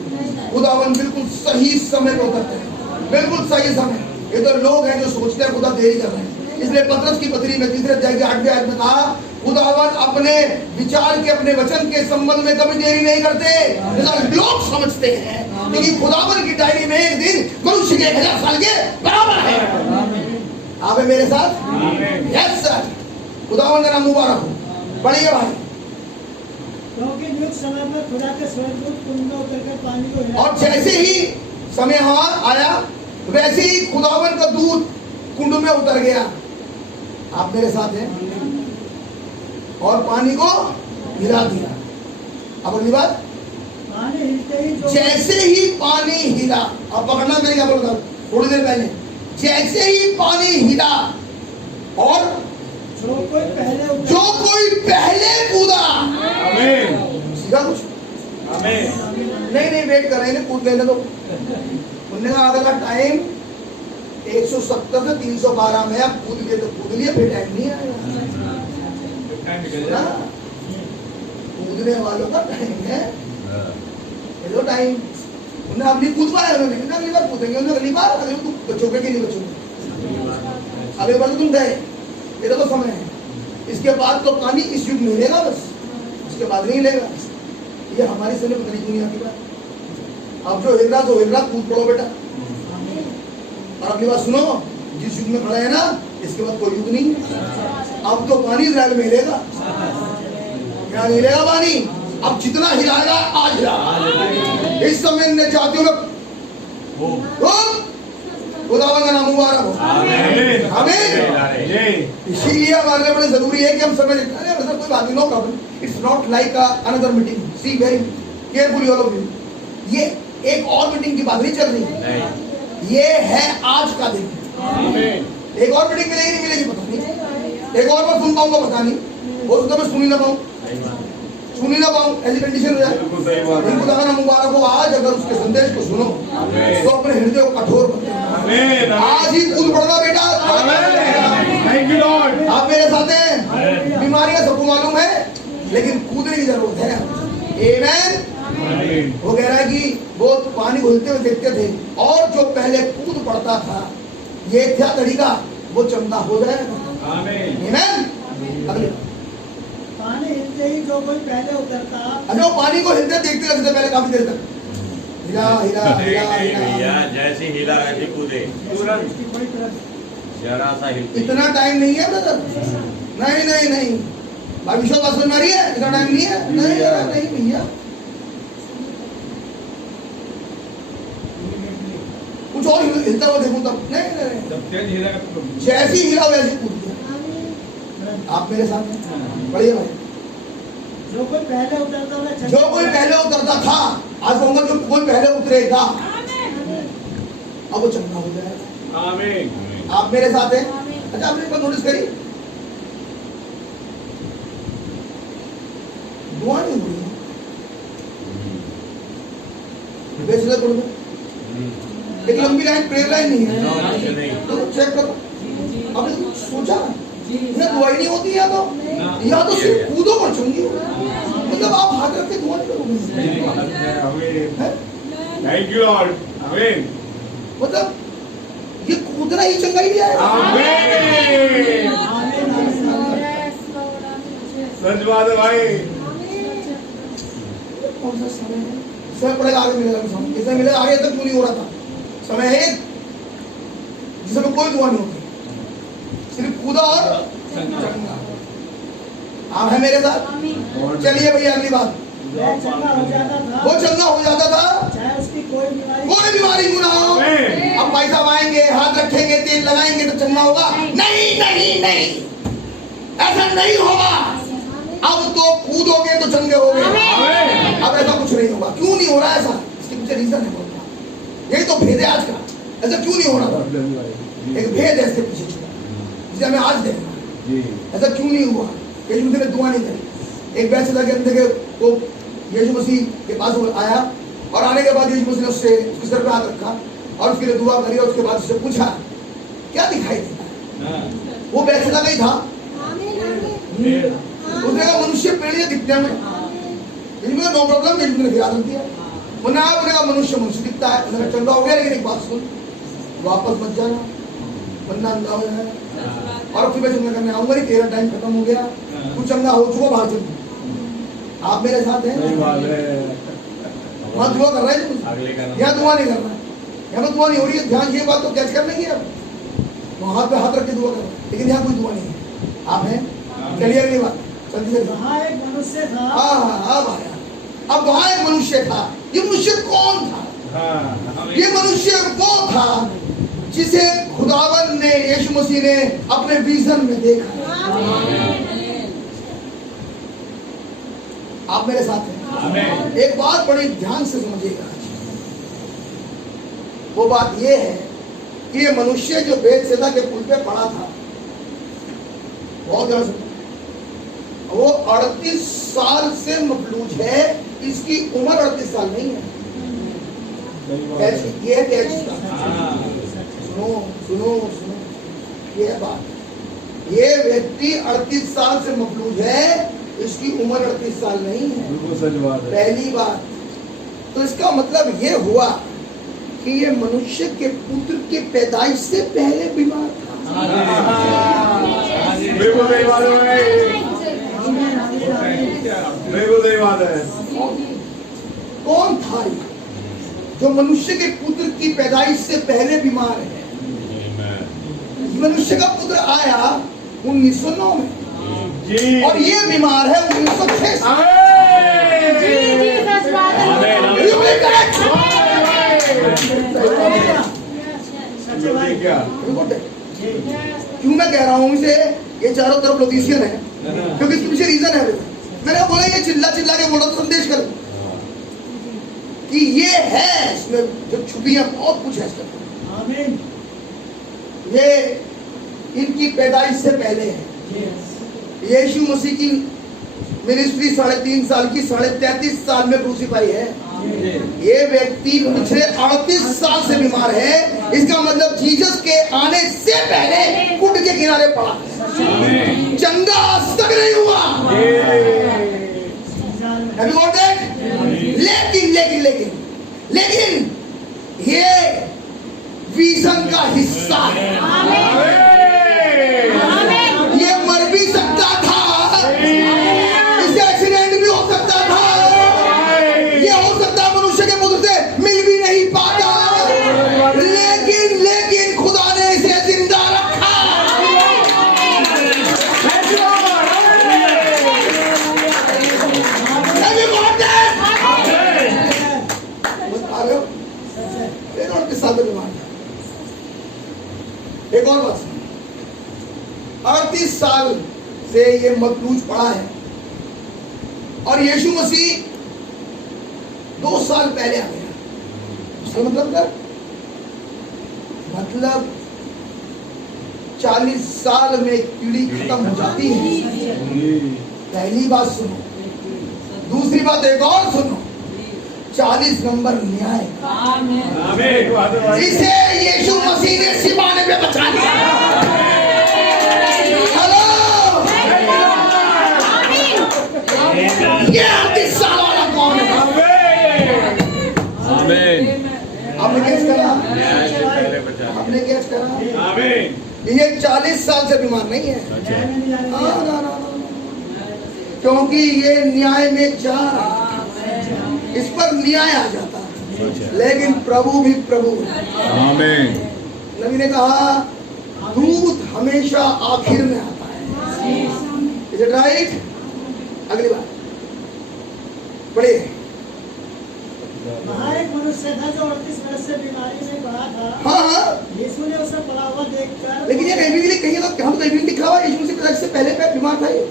खुदावन बिल्कुल सही समय पर उतरते हैं, बिल्कुल सही समय। ये तो लोग हैं जो सोचते हैं खुदा देरी कर रहे हैं। इसलिए पतरस की पत्री में 3 अध्याय के 8वें आयत में कहा, खुदावन अपने विचार के, अपने वचन के संबंध में कभी देरी नहीं करते। लोग समझते हैं लेकिन खुदावन की डायरी में एक दिन मनुष्य के 1000 साल के बराबर है। आप मेरे साथ? Yes sir. खुदावन का नाम मुबारक हो। पढ़िए भाई। क्योंकि नियुक्त समय पर खुदा के स्वर्गदूत कुंड में उतरकर पानी को हिला, और जैसे ही समय आया वैसे ही खुदावन का दूत कुंड में उतर गया। आप मेरे साथ हैं? और पानी को हिला दिया। अब अगली बात, पानी हिलते ही जो जैसे ही पानी हिला, अब पकड़ना, मैंने क्या बोला था थोड़ी देर पहले, जैसे ही पानी हिला और जो कोई पहले कूदा। सीधा कुछ नहीं वेट कर रहे हैं, कूद लेने दो। उन्होंने कहा अगला टाइम 170 से 312 में आप कूद लिए तो कूद लिए, फिर टाइम नहीं आएगा। कूदने वालों का टाइम है, ये टाइम उन्हें अपनी कूद पाया, उन्होंने अगली बार कूदेंगे, उन्होंने अगली बार, अगली तुम बच्चों के नहीं बच्चों अगली बार तुम गए, ये तो समय है। इसके बाद तो पानी इस युग में मिलेगा, बस उसके बाद नहीं मिलेगा। ये हमारी से नहीं दुनिया की बात। अब जो हिल रहा कूद पड़ो बेटा। और अगली बात सुनो, जिस युग में खड़ा है ना, इसके बाद कोई युग नहीं है। अब तो पानी इजराइल में हिलेगा, क्या नहीं हिलेगा पानी? अब जितना हिलाएगा आज हिला। इस समय इन जातियों में खुदावन का नाम मुबारक हो। आमीन। आमीन। इसीलिए हमारे लिए बड़े जरूरी है कि हम समझ, अरे ऐसा कोई बात नहीं, no problem, it's not like another meeting, see very carefully all of you. ये एक और मीटिंग की बात नहीं चल रही है, ये है आज का दिन। एक और मीटिंग मिलेगी नहीं मिलेगी पता नहीं, एक और बार सुन पाऊंगा पता नहीं, हो सकता मैं सुन ही ना पाऊं, ऐसी कंडीशन हो जाए। खुदा का नाम मुबारक हो। आज अगर उसके संदेश को सुनो तो अपने हृदय को कठोर मत करना। आज ही कूद पड़ना बेटा। Thank you Lord. आप मेरे साथ हैं। बीमारियां सबको मालूम है, लेकिन कूदने की जरूरत है। आमीन। वो कह रहा है कि वो पानी को हिलते हुए देखते थे, और जो पहले कूद पड़ता था, ये क्या तरीका, वो चंगा हो जाएगा। आमीन। अगले पानी हिलते ही जो कोई पहले उतरता, अच्छा, पानी को हिलते देखते रहते पहले काफी देर तक, हिला हिला हिला भैया हिला। जैसे हिला वैसे कूदे, इसकी बड़ी तरफ जरा सा हिलते इतना टाइम नहीं है ब्रदर, नहीं नहीं नहीं, भाई विश्वास बात समझ में आ रही है? इतना टाइम नहीं है, नहीं यार, नहीं भैया, कुछ और हिलता हुआ देखूं तब, नहीं नहीं, जब तेज हिलेगा तो जैसी हिला वैसे कूद गया। आप मेरे साथ हैं, बढ़िया भाई। जो कोई पहले उतरता था, जो कोई पहले उतरता था, आज कहूंगा जो कोई पहले उतरेगा, अब वो चंगा हो जाएगा। आमीन। आप मेरे साथ हैं? अच्छा, आपने एक बात नोटिस करी, दुआ नहीं हो रही है, बेचले पड़ गए, एक लंबी लाइन, प्रेयर लाइन नहीं है, तो चेक करो। आपने कुछ सोचा ना, दुआ ही नहीं होती, या तो सिर्फ कूदो और चंगी हो, मतलब आप हाथ रख के दुआ नहीं करोगे, थैंक यू लॉर्ड। आमीन। मतलब ये कूदना ही चंगा ही आएगा। आमीन। सच बात है भाई। कौन सा समय है? समय पड़ेगा, आगे मिलेगा, इसमें मिलेगा, आगे तक क्यों नहीं हो रहा था? समय है जिसमें कोई दुआ नहीं होती, सिर्फ कूदा और चंगा। आप है मेरे साथ? चलिए भैया, अगली बात, वह चंगा हो जाता था, वो चंगा हो जाता था, चाहे उसकी कोई बीमारी क्यों ना हो। अब पैसा आएंगे, हाथ रखेंगे, तेल लगाएंगे तो चंगा होगा? नहीं नहीं नहीं, ऐसा नहीं होगा। अब तो कूदोगे तो चंगे होगे। अब ऐसा कुछ नहीं होगा। क्यों नहीं हो रहा ऐसा? इसके पीछे रीजन है, बोलता यही तो भेद है आज का। ऐसा क्यों नहीं हो रहा? एक भेद है इसके पीछे, जिसे हमें आज देखना। ऐसा क्यों नहीं हुआ? यीशु मसीह ने दुआ नहीं करी। एक वैसे लगे अंधे के तो यीशु मसीह के पास वो आया, और आने के बाद यीशु मसीह ने उसके सर पे हाथ रखा और उसके लिए दुआ करी, और उसके बाद उससे पूछा क्या दिखाई देता? वो वैसे लगा ही था, उसने कहा मनुष्य पेड़ दिखते हैं। इनमें नो प्रॉब्लम, यीशु ने ख्याल रख दिया। उन्होंने कहा मनुष्य दिखता है, उन्होंने चंगा हो गया, लेकिन एक बात सुन, वापस मत जाना वरना अंधा हो जाएगा। और फिर मैं चंगा करने आऊंगा, तेरा टाइम खत्म हो गया, तू चंगा हो चुका, बाहर चल। आप मेरे साथ हैं? वहाँ दुआ कर रहे हैं, यहाँ दुआ नहीं कर रहा है, यहाँ दुआ नहीं हो रही है। ध्यान ये बात तो कैच कर लेंगे अब, वहाँ हाथ पे हाथ रख के दुआ करो, लेकिन यहाँ कोई दुआ नहीं है। आप हैं? चलिए अगली बात, जल्दी से। वहाँ एक मनुष्य था, अब वहाँ एक मनुष्य था। ये मनुष्य कौन था? ये मनुष्य वो था जिसे खुदावन ने, यीशु मसीह ने अपने विजन में देखा। आप मेरे साथ हैं? एक बात बड़ी ध्यान से समझिएगा, वो बात ये है कि ये मनुष्य जो बेतसैदा के पुल पे पड़ा था, बहुत ध्यान से, वो 38 साल से मफलूज है। इसकी उम्र 38 साल नहीं है। ये है क्या? सुनो सुनो सुनो, ये है बात। ये व्यक्ति 38 साल से मफलूज है, इसकी उम्र 38 साल नहीं है। पहली बात तो इसका मतलब ये हुआ कि ये मनुष्य के पुत्र के पैदाइश से पहले बीमार था। बिल्कुल सही बात है, बिल्कुल सही बात है। कौन था ये जो मनुष्य के पुत्र की पैदाइश से पहले बीमार है? मनुष्य का पुत्र आया 1909 में जी और ये बीमार है 1906 से। You believe that? सच्चे भाई क्या Good day. क्यों मैं कह रहा हूँ इसे, ये चारों तरफ लोकेशियन है क्योंकि इसके पीछे रीजन है। मैंने बोला ये चिल्ला चिल्ला के बोला तो संदेश कर कि ये है इसमें जो छुपी है, बहुत कुछ है इसमें। आमीन ये इनकी पैदाइश से पहले है। यीशु मसीह की मिनिस्ट्री 3.5 साल की 33.5 साल में क्रूसीफाई है। ये व्यक्ति पिछले 38 साल से बीमार है। इसका मतलब जीसस के आने से पहले कुट के किनारे पड़ा है, चंगा आज तक नहीं हुआ। Have you got that? लेकिन लेकिन लेकिन लेकिन ये विजन का हिस्सा है। ये मर भी सकता था, इसका एक्सीडेंट भी हो सकता था, ये हो सकता मनुष्य के पुत्र से मिल भी नहीं पाता, लेकिन लेकिन खुदा ने इसे जिंदा रखा। Have you got that? आ गए हो? एक और किस्सा तो बीमार था। एक और बात, 38 साल से ये मकलूज पड़ा है और यीशु मसीह 2 साल पहले आ गया। उसका मतलब क्या? मतलब 40 साल में एक पीढ़ी खत्म हो जाती है। पहली बात सुनो, दूसरी बात एक और सुनो, 40 नंबर न्याय। इसे यीशु मसीह ने सिपाने पे बचा लिया। हेलो, ये 38 साल वाला कौन है? आपने कैच करा? आपने कैच करा? ये 40 साल से बीमार नहीं है। ना, क्योंकि ये न्याय में जा रहा है, इस पर न्याय आ जाता है, लेकिन प्रभु भी प्रभु है। नबी ने कहा दूत हमेशा आखिर में आता है। Is it right? अगली बात पढ़िए। वहाँ एक मनुष्य था जो 38 वर्ष से बीमारी में पड़ा था। हाँ, यीशु ने उसे पड़ा हुआ देखकर, लेकिन ये कहीं भी कहीं तो हम कहीं भी लिखा हुआ यीशु मसीह से पहले पे बीमार था। ये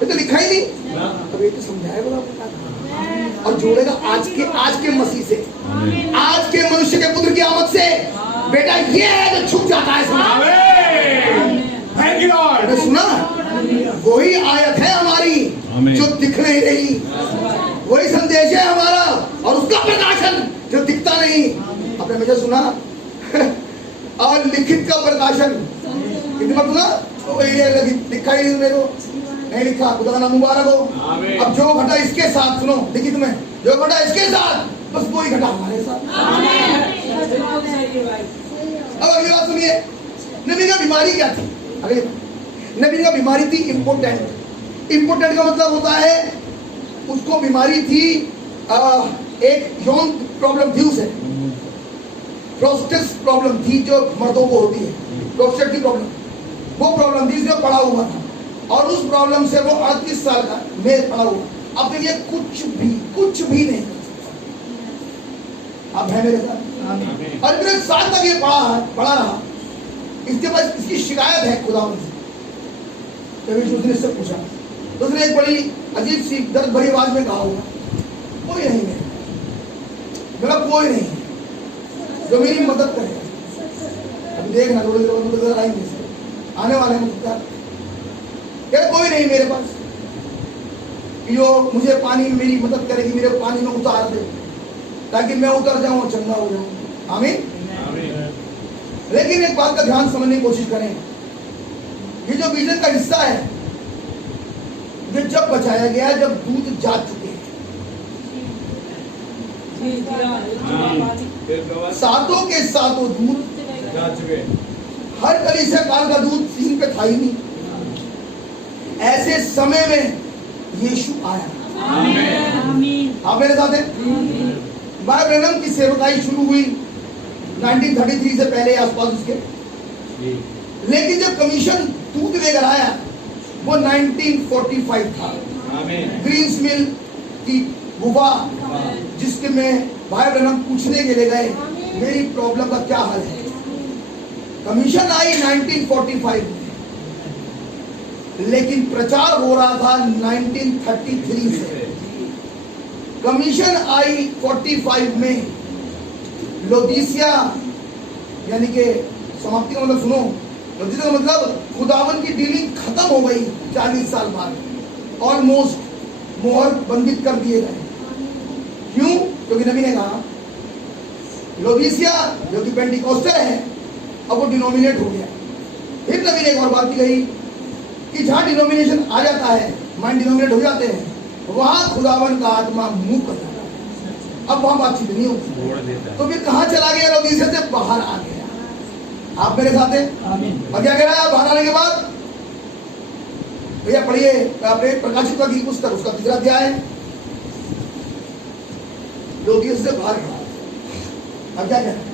तो लिखा ही नहीं। अब ये तो समझाया बड़ा और जोड़ेगा आज के मसीह से, आज के मनुष्य के पुत्र की आमद से। बेटा ये है जो छुप जाता है। Thank you Lord. सुना, वही आयत है हमारी जो दिख नहीं रही, वही संदेश है हमारा और उसका प्रकाशन जो दिखता नहीं। आपने मुझे सुना और लिखित का प्रकाशन कितनी बार सुना? तो ये लिखा ही मेरे को नहीं लिखा, खुदा का नाम मुबारक हो। अब जो घटा इसके साथ, सुनो लिखित में, जो घटा इसके साथ बस वही घटा हमारे साथ। अब अगली बात सुनिए, नबी का बीमारी क्या थी? अगली नबी का बीमारी थी इम्पोर्टेंट। इम्पोर्टेंट का मतलब होता है उसको बीमारी थी, एक यौन प्रॉब्लम थी उसे, प्रोस्टेट प्रॉब्लम थी जो मर्दों को होती है, प्रोस्टेट की प्रॉब्लम, वो प्रॉब्लम थी, इसमें पड़ा हुआ था और उस प्रॉब्लम से वो 38 साल का मेल पड़ा हुआ। अपने लिए कुछ भी नहीं कर सकता। अब है मेरे साथ और इतने साल तक ये पड़ा रहा। इसके बाद इसकी शिकायत है खुदा से। कभी उसने इससे पूछा तो उसने एक बड़ी अजीब सी दर्द भरी आवाज में कहा होगा, कोई नहीं है मेरा, कोई नहीं है जो मेरी मदद करे। अभी देखना थोड़ी देर मदद आएंगे, आने वाले हैं। कोई नहीं मेरे पास जो मुझे पानी में मेरी मदद करेगी, मेरे पानी में उतार दे ताकि मैं उतर जाऊं और चंगा हो जाऊं। आमीन। लेकिन एक बात का ध्यान समझने की कोशिश करें, ये जो विजन का हिस्सा है ये जब बचाया गया जब दूध जा चुके हैं। सातों के सातों दूध जा चुके, हर कलीसिया काल का दूध सीन पे था ही नहीं। ऐसे समय में यीशु आया। आप मेरे साथ हैं? भाई ब्रैनम की सेवकाई शुरू हुई 1933 से पहले आसपास उसके। लेकिन जब कमीशन दूध लेकर आया वो 1945 था। आमीन। ग्रीन्स मिल की गुफा जिसके में भाई ब्रह्म पूछने के लिए गए मेरी प्रॉब्लम का क्या हल है। कमीशन आई 1945 में, लेकिन प्रचार हो रहा था 1933 से। कमीशन आई 45 में, लोदीसिया यानी कि समाप्ति का मतलब सुनो, लोदीसिया का मतलब खुदावन की डीलिंग खत्म हो गई 40 साल बाद, ऑलमोस्ट मोहर बंदित कर दिए गए। क्यों? क्योंकि नबी ने कहा लोदीसिया जो कि पेंटिकोस्टल है अब वो डिनोमिनेट हो गया। फिर नबी ने एक और बात भी कही कि जहां डिनोमिनेशन आ जाता है, माइंड डिनोमिनेट हो जाते हैं, वहां खुदावन का आत्मा मुंह कर जाता है, अब वहां बातचीत नहीं होती। तो फिर कहां चला गया? लोदीसिया से बाहर आ गया। आप मेरे साथ हैं? और क्या कह रहा है बाहर आने के बाद? भैया पढ़िए अपने प्रकाशित की पुस्तक, उसका 3रा अध्याय, लोदीसिया से बाहर खड़ा। अब क्या कह रहा है?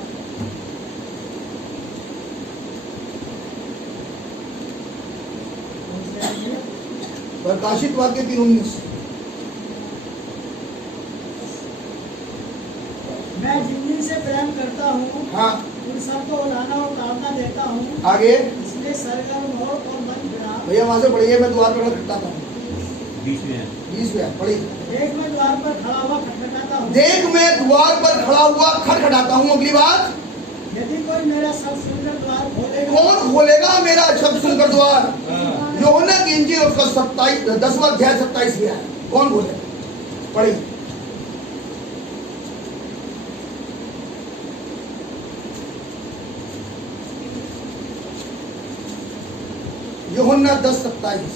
प्रकाशित वाक्य 3:19, मैं जिंदगी से प्रेम करता हूँ, हाँ उन सबको उलाना और ताड़ना देता हूँ, आगे इसलिए सरगर्म हो और मन फिरा। भैया वहां से पढ़िए, मैं द्वार पर खटखटाता हूँ। 20 में है। 20 में पढ़िए। देख मैं द्वार पर खड़ा हुआ खटखटाता हूँ, देख मैं द्वार पर खड़ा हुआ खटखटाता हूँ। अगली बात, यदि कोई मेरा सब सुनकर द्वार खोलेगा, कौन खोलेगा मेरा शब्द सुनकर द्वार? यूहन्ना की इंजील उसका 10वां अध्याय 27 में है। कौन खोलेगा? पढ़िए। यूहन्ना 10:27।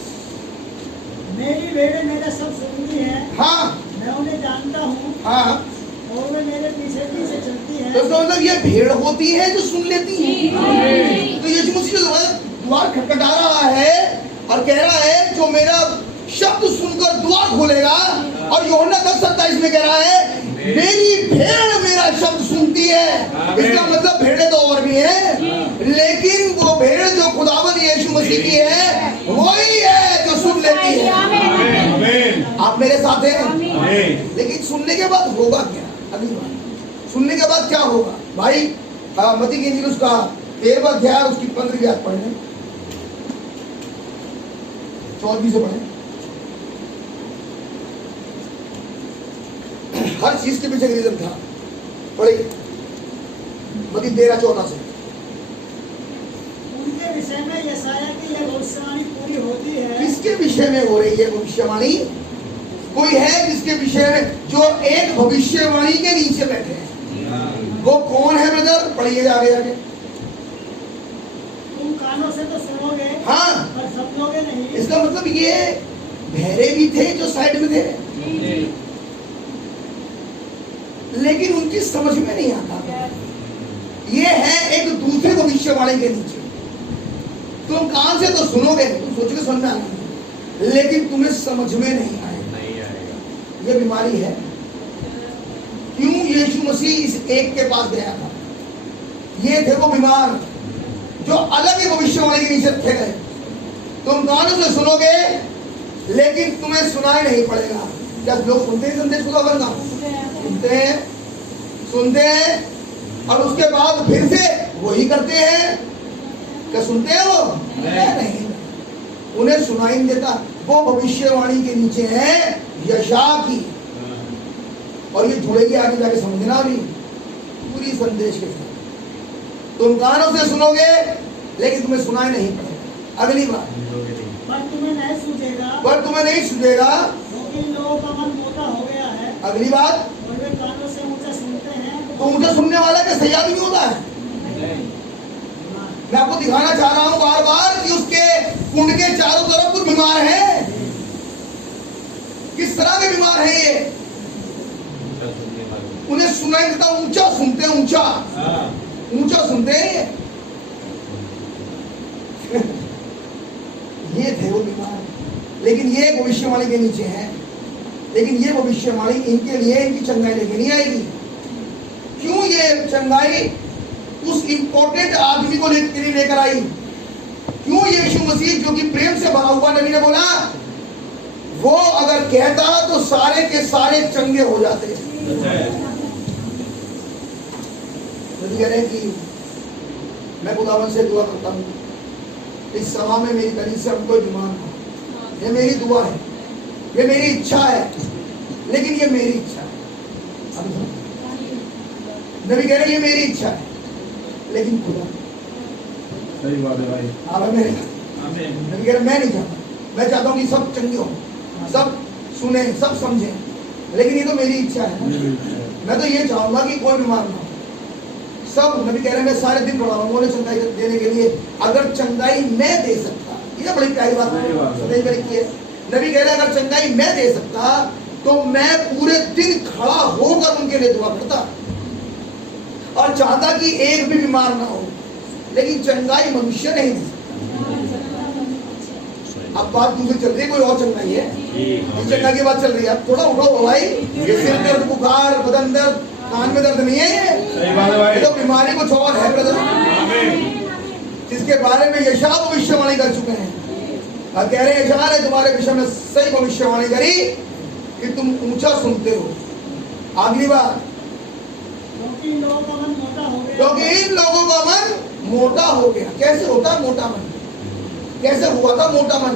मेरी भेड़ें मेरा सब सुनती हैं, हाँ मैं उन्हें जानता हूँ हाँ, और वे मेरे पीछे पीछे चलती तो हैं। इसका मतलब ये भेड़ होती है जो सुन लेती है। तो यीशु मसीह जो द्वार खटखटा रहा है और कह रहा है जो मेरा शब्द सुनकर द्वार खोलेगा, और यूहन्ना 10:27 में कह रहा है मेरी भेड़ मेरा शब्द सुनती है। इसका मतलब भेड़ें तो और भी हैं, लेकिन वो भेड़ जो खुदावन यीशु मसीह की है वही है जो सुन लेती है। आमीन। आप मेरे साथ हैं? आमीन। लेकिन सुनने के बाद होगा क्या? अगली बात, सुनने के बाद क्या होगा भाई? मत्ती की इंजील उसका 13वां अध्याय उसकी 15वीं आयत पढ़ें, 14 से पढ़ें। हर चीज के पीछे रीजन था। पढ़िए मत्ती 13:14 से। उनके विषय में यशायाह की यह भविष्यवाणी पूरी होती है। किसके विषय में हो रही है भविष्यवाणी? कोई है जिसके विषय में, जो एक भविष्यवाणी के नीचे बैठे हैं। वो कौन है ब्रदर? पढ़िए आगे आगे। तुम कानों से तो सुनोगे, हाँ, पर समझोगे नहीं। इसका मतलब ये बहरे भी थे जो साइड में थे, लेकिन उनकी समझ में नहीं आता। ये है एक दूसरे भविष्यवाणी के नीचे। तुम कान से तो सुनोगे, तुम सोच के समझना, लेकिन तुम्हें समझ में नहीं आएगा। ये बीमारी है। क्यों यीशु मसीह इस एक के पास गया था? ये थे वो बीमार जो अलग ही भविष्यवाणी के नीचे थे गए। तुम कानों से सुनोगे, लेकिन तुम्हें सुनाई नहीं पड़ेगा। जब लोग सुनते हैं संदेश खुदावन का, सुनते हैं और उसके बाद फिर से वही करते हैं। क्या सुनते हैं वो? नहीं, उन्हें सुनाई नहीं देता। वो भविष्यवाणी के नीचे है यशायाह की, और ये जुड़ेगी आगे जाके, समझना भी पूरी संदेश के साथ। तुम कानों से सुनोगे, लेकिन तुम्हें सुनाई नहीं पड़ेगा। अगली बात, पर तुम्हें नहीं सूझेगा, पर तुम्हें नहीं सूझेगा, क्योंकि इन लोगों का मन मोटा हो गया है। अगली बात, और वे कानों से ऊंचा सुनते हैं, तो ऊँचा सुनने वाला क्या सही आदमी होता है? मैं आपको दिखाना चाह रहा हूं बार बार कि उसके कुंड के चारों तरफ कुछ बीमार है। किस तरह के बीमार है ये? उन्हें सुनाई देता, ऊंचा सुनते हैं, ऊंचा सुनते हैं। ये थे वो बीमार, लेकिन ये भविष्यवाणी के नीचे है। लेकिन ये भविष्यवाणी इनके लिए इनकी चंगाई लेके नहीं आएगी। क्यों ये चंगाई उस इंपॉर्टेंट आदमी को लेकर आई वो यीशु मसीह जो कि प्रेम से भरा हुआ, नबी ने बोला वो अगर कहता तो सारे के सारे चंगे हो जाते। नबी कह रहे हैं कि मैं खुदावन से दुआ करता हूँ इस सभा में मेरी कलीसिया में कोई बीमार हो। ये मेरी दुआ है, ये मेरी इच्छा है, लेकिन ये मेरी इच्छा है। नबी कह रहे हैं ये मेरी इच्छा है, लेकिन खुदा। सही बात है भाई। आप मेरे आमीन। नबी कह रहे मैं नहीं चाहता, मैं चाहता हूँ कि सब चंगे हो, सब सुने, सब समझे, लेकिन ये तो मेरी इच्छा है। मैं तो ये चाहूंगा कि कोई बीमार ना हो। सब नबी कह रहे हैं मैं सारे दिन पड़ा हूँ उन्हें चंगाई देने के लिए, अगर चंगाई मैं दे सकता, ये बड़ी प्यारी बात है। नबी कह रहे हैं अगर चंगाई मैं दे सकता तो मैं पूरे दिन खड़ा होकर उनके लिए दुआ करता और चाहता कि एक भी बीमार ना हो, लेकिन चंगाई मनुष्य नहीं दे सकता। अब बात दूसरी चल रही है, कोई और चंगाई है, इस चंगाई की बात चल रही है। अब थोड़ा उठो भाई, ये सिर दर्द, बुखार, बदन दर्द, कान में दर्द नहीं है, सही बात है भाई। ये तो बीमारी कुछ और है ब्रदर, जिसके बारे में यशायाह भविष्यवाणी कर चुके हैं। और कह रहे हैं यशायाह ने तुम्हारे विषय में सही भविष्यवाणी करी कि तुम ऊंचा सुनते हो। अगली बार क्योंकि इन लोगों का मन मोटा हो गया। क्योंकि इन लोगों का मन मोटा हो गया। कैसे होता है मोटा मन? कैसे हुआ था मोटा मन?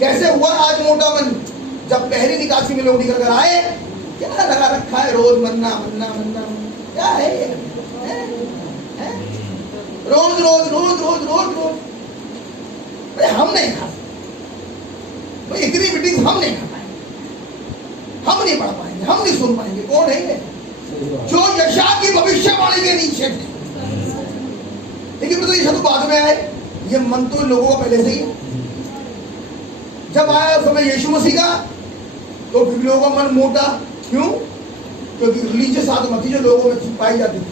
कैसे हुआ आज मोटा मन? जब पहली निकासी में लोग निकल कर आए, क्या लगा रखा है रोज मन्ना मन्ना मन्ना, क्या है ये? हैं? रोज रोज रोज रोज रोज रोज भाई हम नहीं खा भाई, इतनी मीटिंग हम नहीं खा पाएंगे, हम नहीं पढ़ पाएंगे, हम नहीं सुन पाएंगे। कौन है ये? जो यशायाह की भविष्यवाणी के नीचे थे। लेकिन मतलब ये तो बाद में आए, ये मन तो लोगों का पहले से ही है। जब आया समय यीशु मसीह का तो फिर लोगों का मन मोटा। क्यों? क्योंकि रिलीजियस आत्मा थी जो लोगों में पाई जाती थी,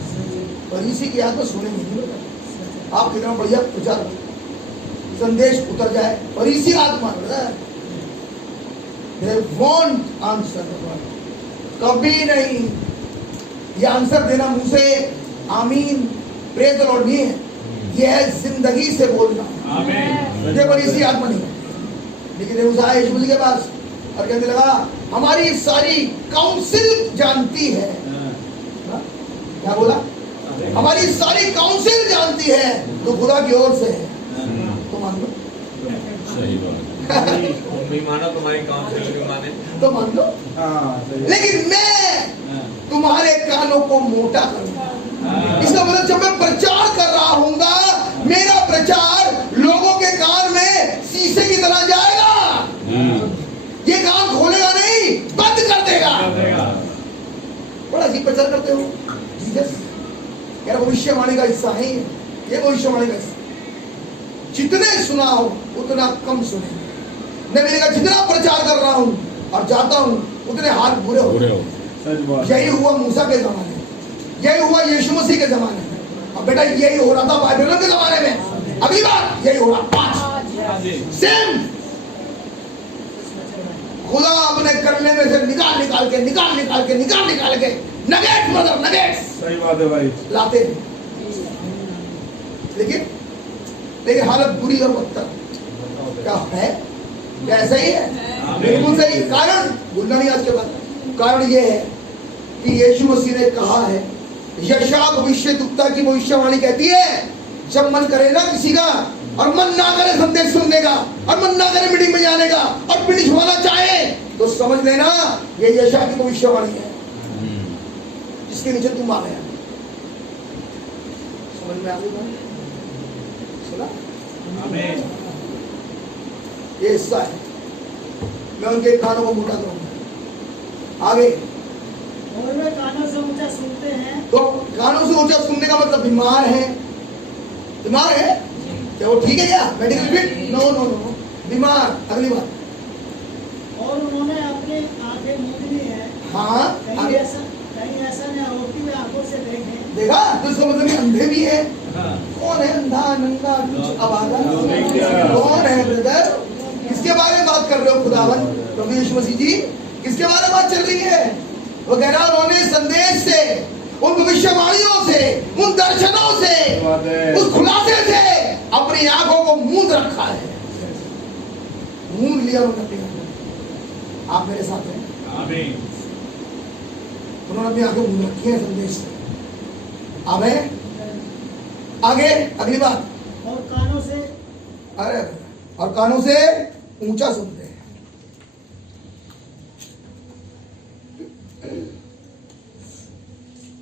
और इसी की आत्मा सुनेंगे नहीं। आप कितना बढ़िया प्रचार संदेश उतर जाए और इसी आत्मा they won't answer the word, कभी नहीं। ये आंसर देना मुंह से आमीन प्रेज द लॉर्ड नहीं है, ये है जिंदगी से बोलना। आमीन। ये बड़ी सी आत्मा नहीं है। लेकिन उस आए यीशु मसीह के पास और कहने लगा हमारी सारी काउंसिल जानती है। क्या बोला? हमारी सारी काउंसिल जानती है तो खुदा की ओर से है, तो मान लो। सही बात। तुम भी मानो, तुम्हारी काउंसिल भी माने तो मान लो। हाँ, सही। लेकिन मैं तुम्हारे कानों को मोटा करूंगा। इसका मतलब जब मैं प्रचार कर रहा हूँगा, मेरा प्रचार लोगों के कान में शीशे की तरह जाएगा। ये कान खोलेगा नहीं, बंद कर देगा। बड़ा अजीब प्रचार करते हो। जीसस यार भविष्यवाणी का हिस्सा है ये, भविष्यवाणी का हिस्सा। जितने सुनाओ उतना कम सुने। मैं कहा जितना प्रचार कर रहा हूँ और जाता हूँ उतने हाथ बुरे हो। यही हुआ मूसा के जमाने में, यही हुआ यीशु मसीह के जमाने में, और बेटा यही हो रहा था बाइबल के जमाने में। अगली बार यही हो रहा। 5 सेम। खुदा अपने करने में से निकाल निकाल के नगेट्स ब्रदर, नगेट्स सही बात है भाई। लाते हैं। लेकिन हालत बुरी और बदतर क्या है? ऐसा ही है, बिल्कुल सही। कारण भूलना नहीं आज के बाद। कारण ये है कि यीशु मसीह ने कहा है, यशायाह भविष्यद्वक्ता की भविष्यवाणी कहती है जब मन करे ना किसी का और मन ना करे संदेश सुनने का और मन ना करे मीटिंग में जाने का और फिनिश होना चाहे तो समझ लेना ये यशायाह की भविष्यवाणी है जिसके नीचे तुम आ गया। समझ में आ गई? सुना? आमीन। ये हिस्सा है। मैं उनके कानों को मोटा करूंगा। आगे और वे कानों से ऊंचा सुनते हैं। तो कानों से ऊंचा सुनने का मतलब बीमार है। बीमार है क्या? वो ठीक है क्या? Medical fit? No no no, बीमार। अगली बात। और उन्होंने अपनी आंखें मूंद ली है। हाँ कहीं ऐसा नहीं होती वे आंखों से देखें। देखा तो इसका मतलब अंधे भी है। कौन है अंधा नंगा कुछ आवाजा? कौन है ब्रदर? किसके बारे में बात कर रहे हो खुदावन प्रभु यीशु मसीह जी? किसके बारे में बात चल रही है? वो कह रहा उन्होंने संदेश से, उन भविष्यवाणियों से, उन दर्शनों से, उस खुलासे से अपनी आंखों को मूंद रखा है, मूंद लिया उन्होंने। आप मेरे साथ हैं? आमीन। उन्होंने अपनी आंखें मूंद रखी है संदेश से। आगे आगे अगली बात, और कानों से, अरे और कानों से ऊंचा सुनते हैं।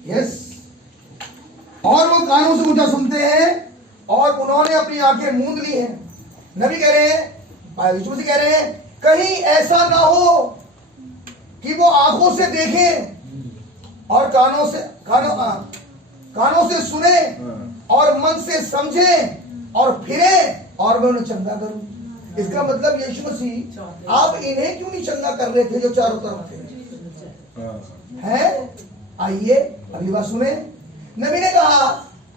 यस, और वो कानों से ऊंचा सुनते हैं और उन्होंने अपनी आंखें मूंद ली हैं। नबी कह रहे हैं, यीशु मसीह कह रहे हैं, कहीं ऐसा ना हो कि वो आंखों से देखें और कानों से सुने और मन से समझे और फिरे और मैं उन्हें चंगा करूं। इसका मतलब यीशु मसीह, आप इन्हें क्यों नहीं चंगा कर रहे थे जो चारों तरफ थे? है? आइए अगली बात सुने। नबी ने कहा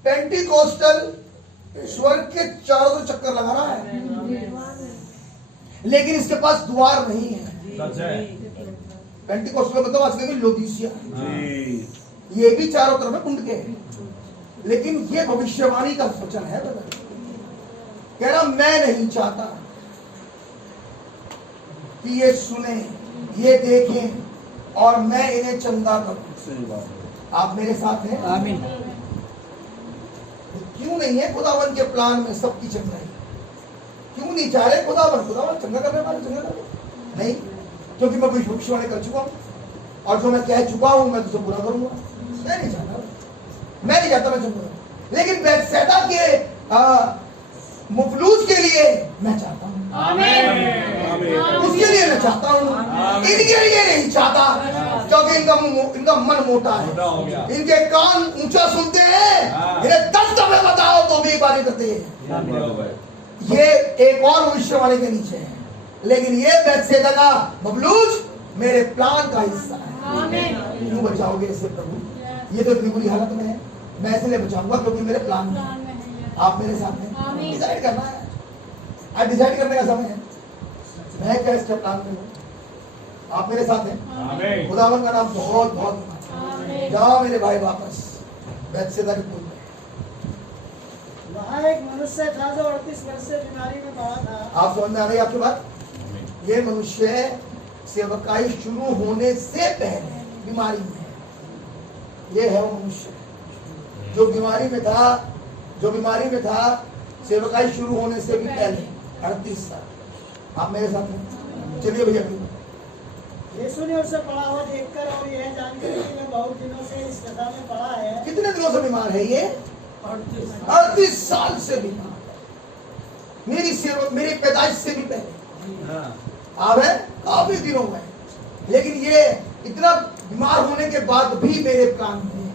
पेंटिकोस्टल स्वर्ग के चारों तरफ चक्कर लगा रहा है, लेकिन इसके पास द्वार नहीं है। सच है। पेंटिकोस्टल मतलब असली में लोदीसिया, जी। ये भी चारों तरफ में कुंड के हैं, लेकिन ये भविष्यवाणी का वचन है। कह रहा मैं नहीं चाहता कि ये सुने, ये देखें और मैं इन्हें चंगा करूं। सही बात है। आप मेरे साथ हैं? आमीन। क्यों नहीं है खुदावन के प्लान में सबकी चंगाई? क्यों नहीं चाह रहे खुदावन चंगा करने वाले चंगा कर नहीं? क्योंकि मैं भविष्यवाणी कर चुका हूं और जो मैं कह चुका हूं मैं तुझे पूरा करूंगा। मैं नहीं चाहता मैं चंगा करूं, लेकिन बैतसैदा के मुफलूज के लिए मैं चाहता हूं। उसके लिए मैं चाहता हूं, इनके लिए नहीं चाहता, क्योंकि इनका मन मोटा है, इनके कान ऊंचा सुनते हैं, इन्हें 10 दफे बताओ तो भी बारी करते हैं। ये एक और भविष्यवाणी के नीचे है, लेकिन ये बैतसैदा का मफलूज मेरे प्लान का हिस्सा है। क्यों बचाओगे इसे प्रभु? ये तो इतनी बुरी हालत में है, मैं इसलिए बचाऊंगा क्योंकि मेरे प्लान में है। आप मेरे साथ हैं? डिसाइड करना है, आज डिसाइड करने का समय है, मैं क्या इसका प्लान करूं। आप मेरे साथ हैं? खुदावन का नाम बहुत बहुत। जाओ मेरे भाई वापस बैतसैदा के कुंड में। वहाँ एक मनुष्य था जो 38 वर्ष से बीमारी में पड़ा था। आप समझ में आ रही है आपकी बात? ये मनुष्य सेवकाई शुरू होने से पहले बीमारी में है। ये है वो मनुष्य जो बीमारी में था सेवकाई शुरू होने से भी पहले 38 साल। आप मेरे साथ हैं? चलिए भैया। यीशु ने उसे पड़ा हुआ देखकर और यह जानकर कि वह बहुत दिनों से इस दशा में पड़ा है। कितने दिनों से बीमार है ये? 38 साल से बीमार। मेरी पैदाइश से भी पहले आप है, काफी दिनों में, लेकिन ये इतना बीमार होने के बाद भी मेरे प्लान में है।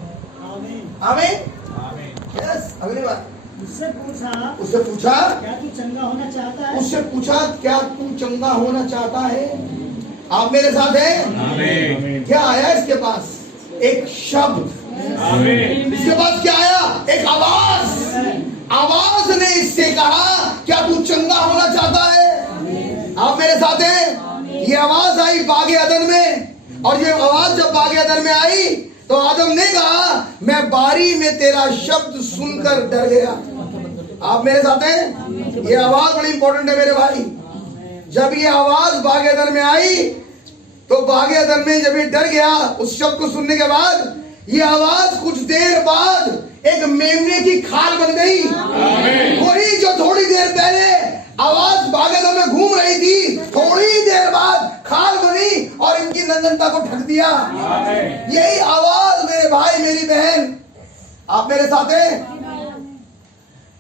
आमीन। आमीन। यस। अगली बात, उससे पूछा क्या तू चंगा होना चाहता है? उससे पूछा क्या तू चंगा होना चाहता है? आप मेरे साथ हैं? आमीन। क्या आया इसके पास? एक शब्द। आमीन। इसके पास क्या आया? एक आवाज ने इससे कहा क्या तू चंगा होना चाहता है? आप मेरे साथ हैं? ये आवाज आई बागे अदन में, और ये आवाज जब बागे अदन में आई तो आदम ने कहा मैं बारी में तेरा शब्द सुनकर डर गया। आप मेरे साथ हैं? ये आवाज बड़ी इंपॉर्टेंट है मेरे भाई। जब ये आवाज बागे अदन में आई तो बागे अदन में जब ये डर गया उस शब्द को सुनने के बाद, ये आवाज कुछ देर बाद एक मेमने की खाल बन गई। वही जो थोड़ी देर पहले आवाज बागे अदन में घूम रही थी, थोड़ी देर बाद खाल बनी और इनकी नंदनता को ढक दिया। यही आवाज मेरे भाई मेरी बहन, आप मेरे साथ हैं?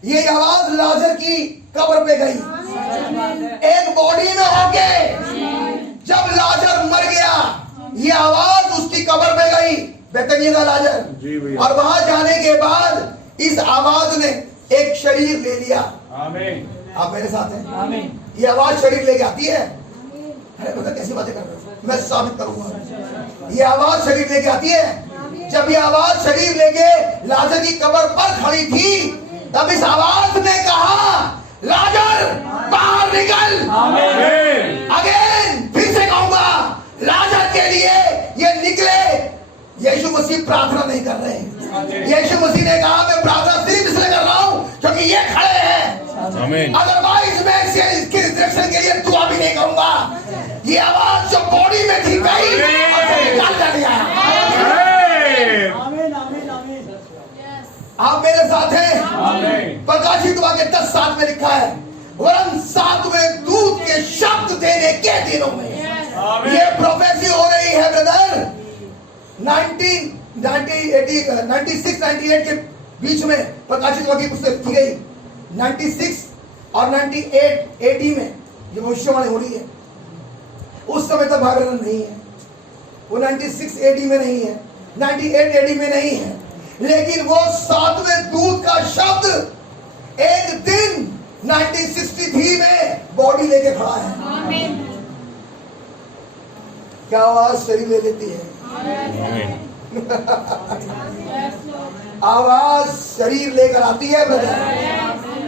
यही आवाज लाजर की कब्र पे गई, एक बॉडी में होके। जब लाजर मर गया, ये आवाज उसकी कब्र पे गई, बेतनिया का लाजर, और वहां जाने के बाद इस आवाज ने एक शरीर ले लिया। आमीन। आप मेरे साथ हैं? आमीन। ये आवाज शरीर लेके आती है। अरे पता कैसी बातें कर रहे हो, मैं साबित करूंगा। ये आवाज शरीर लेके आती है। जब ये आवाज शरीर लेके लाजर की कब्र पर खड़ी थी, तब इस आवाज ने कहा लाजर बाहर निकल। अगेन फिर से कहूंगा, लाजर के लिए ये निकले। यीशु मसीह प्रार्थना नहीं कर रहे हैं। यीशु मसीह ने कहा मैं प्रार्थना सिर्फ इसलिए कर रहा हूं क्योंकि ये खड़े हैं। आमीन। अदरवाइज मैं इसके रिजरेक्शन के लिए दुआ भी नहीं करूंगा। ये आवाज जो बॉडी में थी गई और से निकाल कर लिया। आमीन आमीन आमीन। आप मेरे साथ हैं? आमीन। प्रकाशित वाक्य 10:7 में लिखा है, वरन 7वें दूत के शब्द देने के दिनों में। ये प्रोफेसी हो रही है ब्रदर। 96-98 के बीच में प्रकाशित वाक्य पुस्तक की गई। 96 और 98 AD में ये भविष्यवाणी हो रही है। उस समय तक बाइबल नहीं है, वो 96 AD में नहीं है, 98 AD में नहीं है, लेकिन वो 7वें दूत का शब्द एक दिन 1963 में बॉडी लेके खड़ा है। क्या आवाज शरीर ले लेती है? आवाज शरीर लेकर आती है ब्रदर।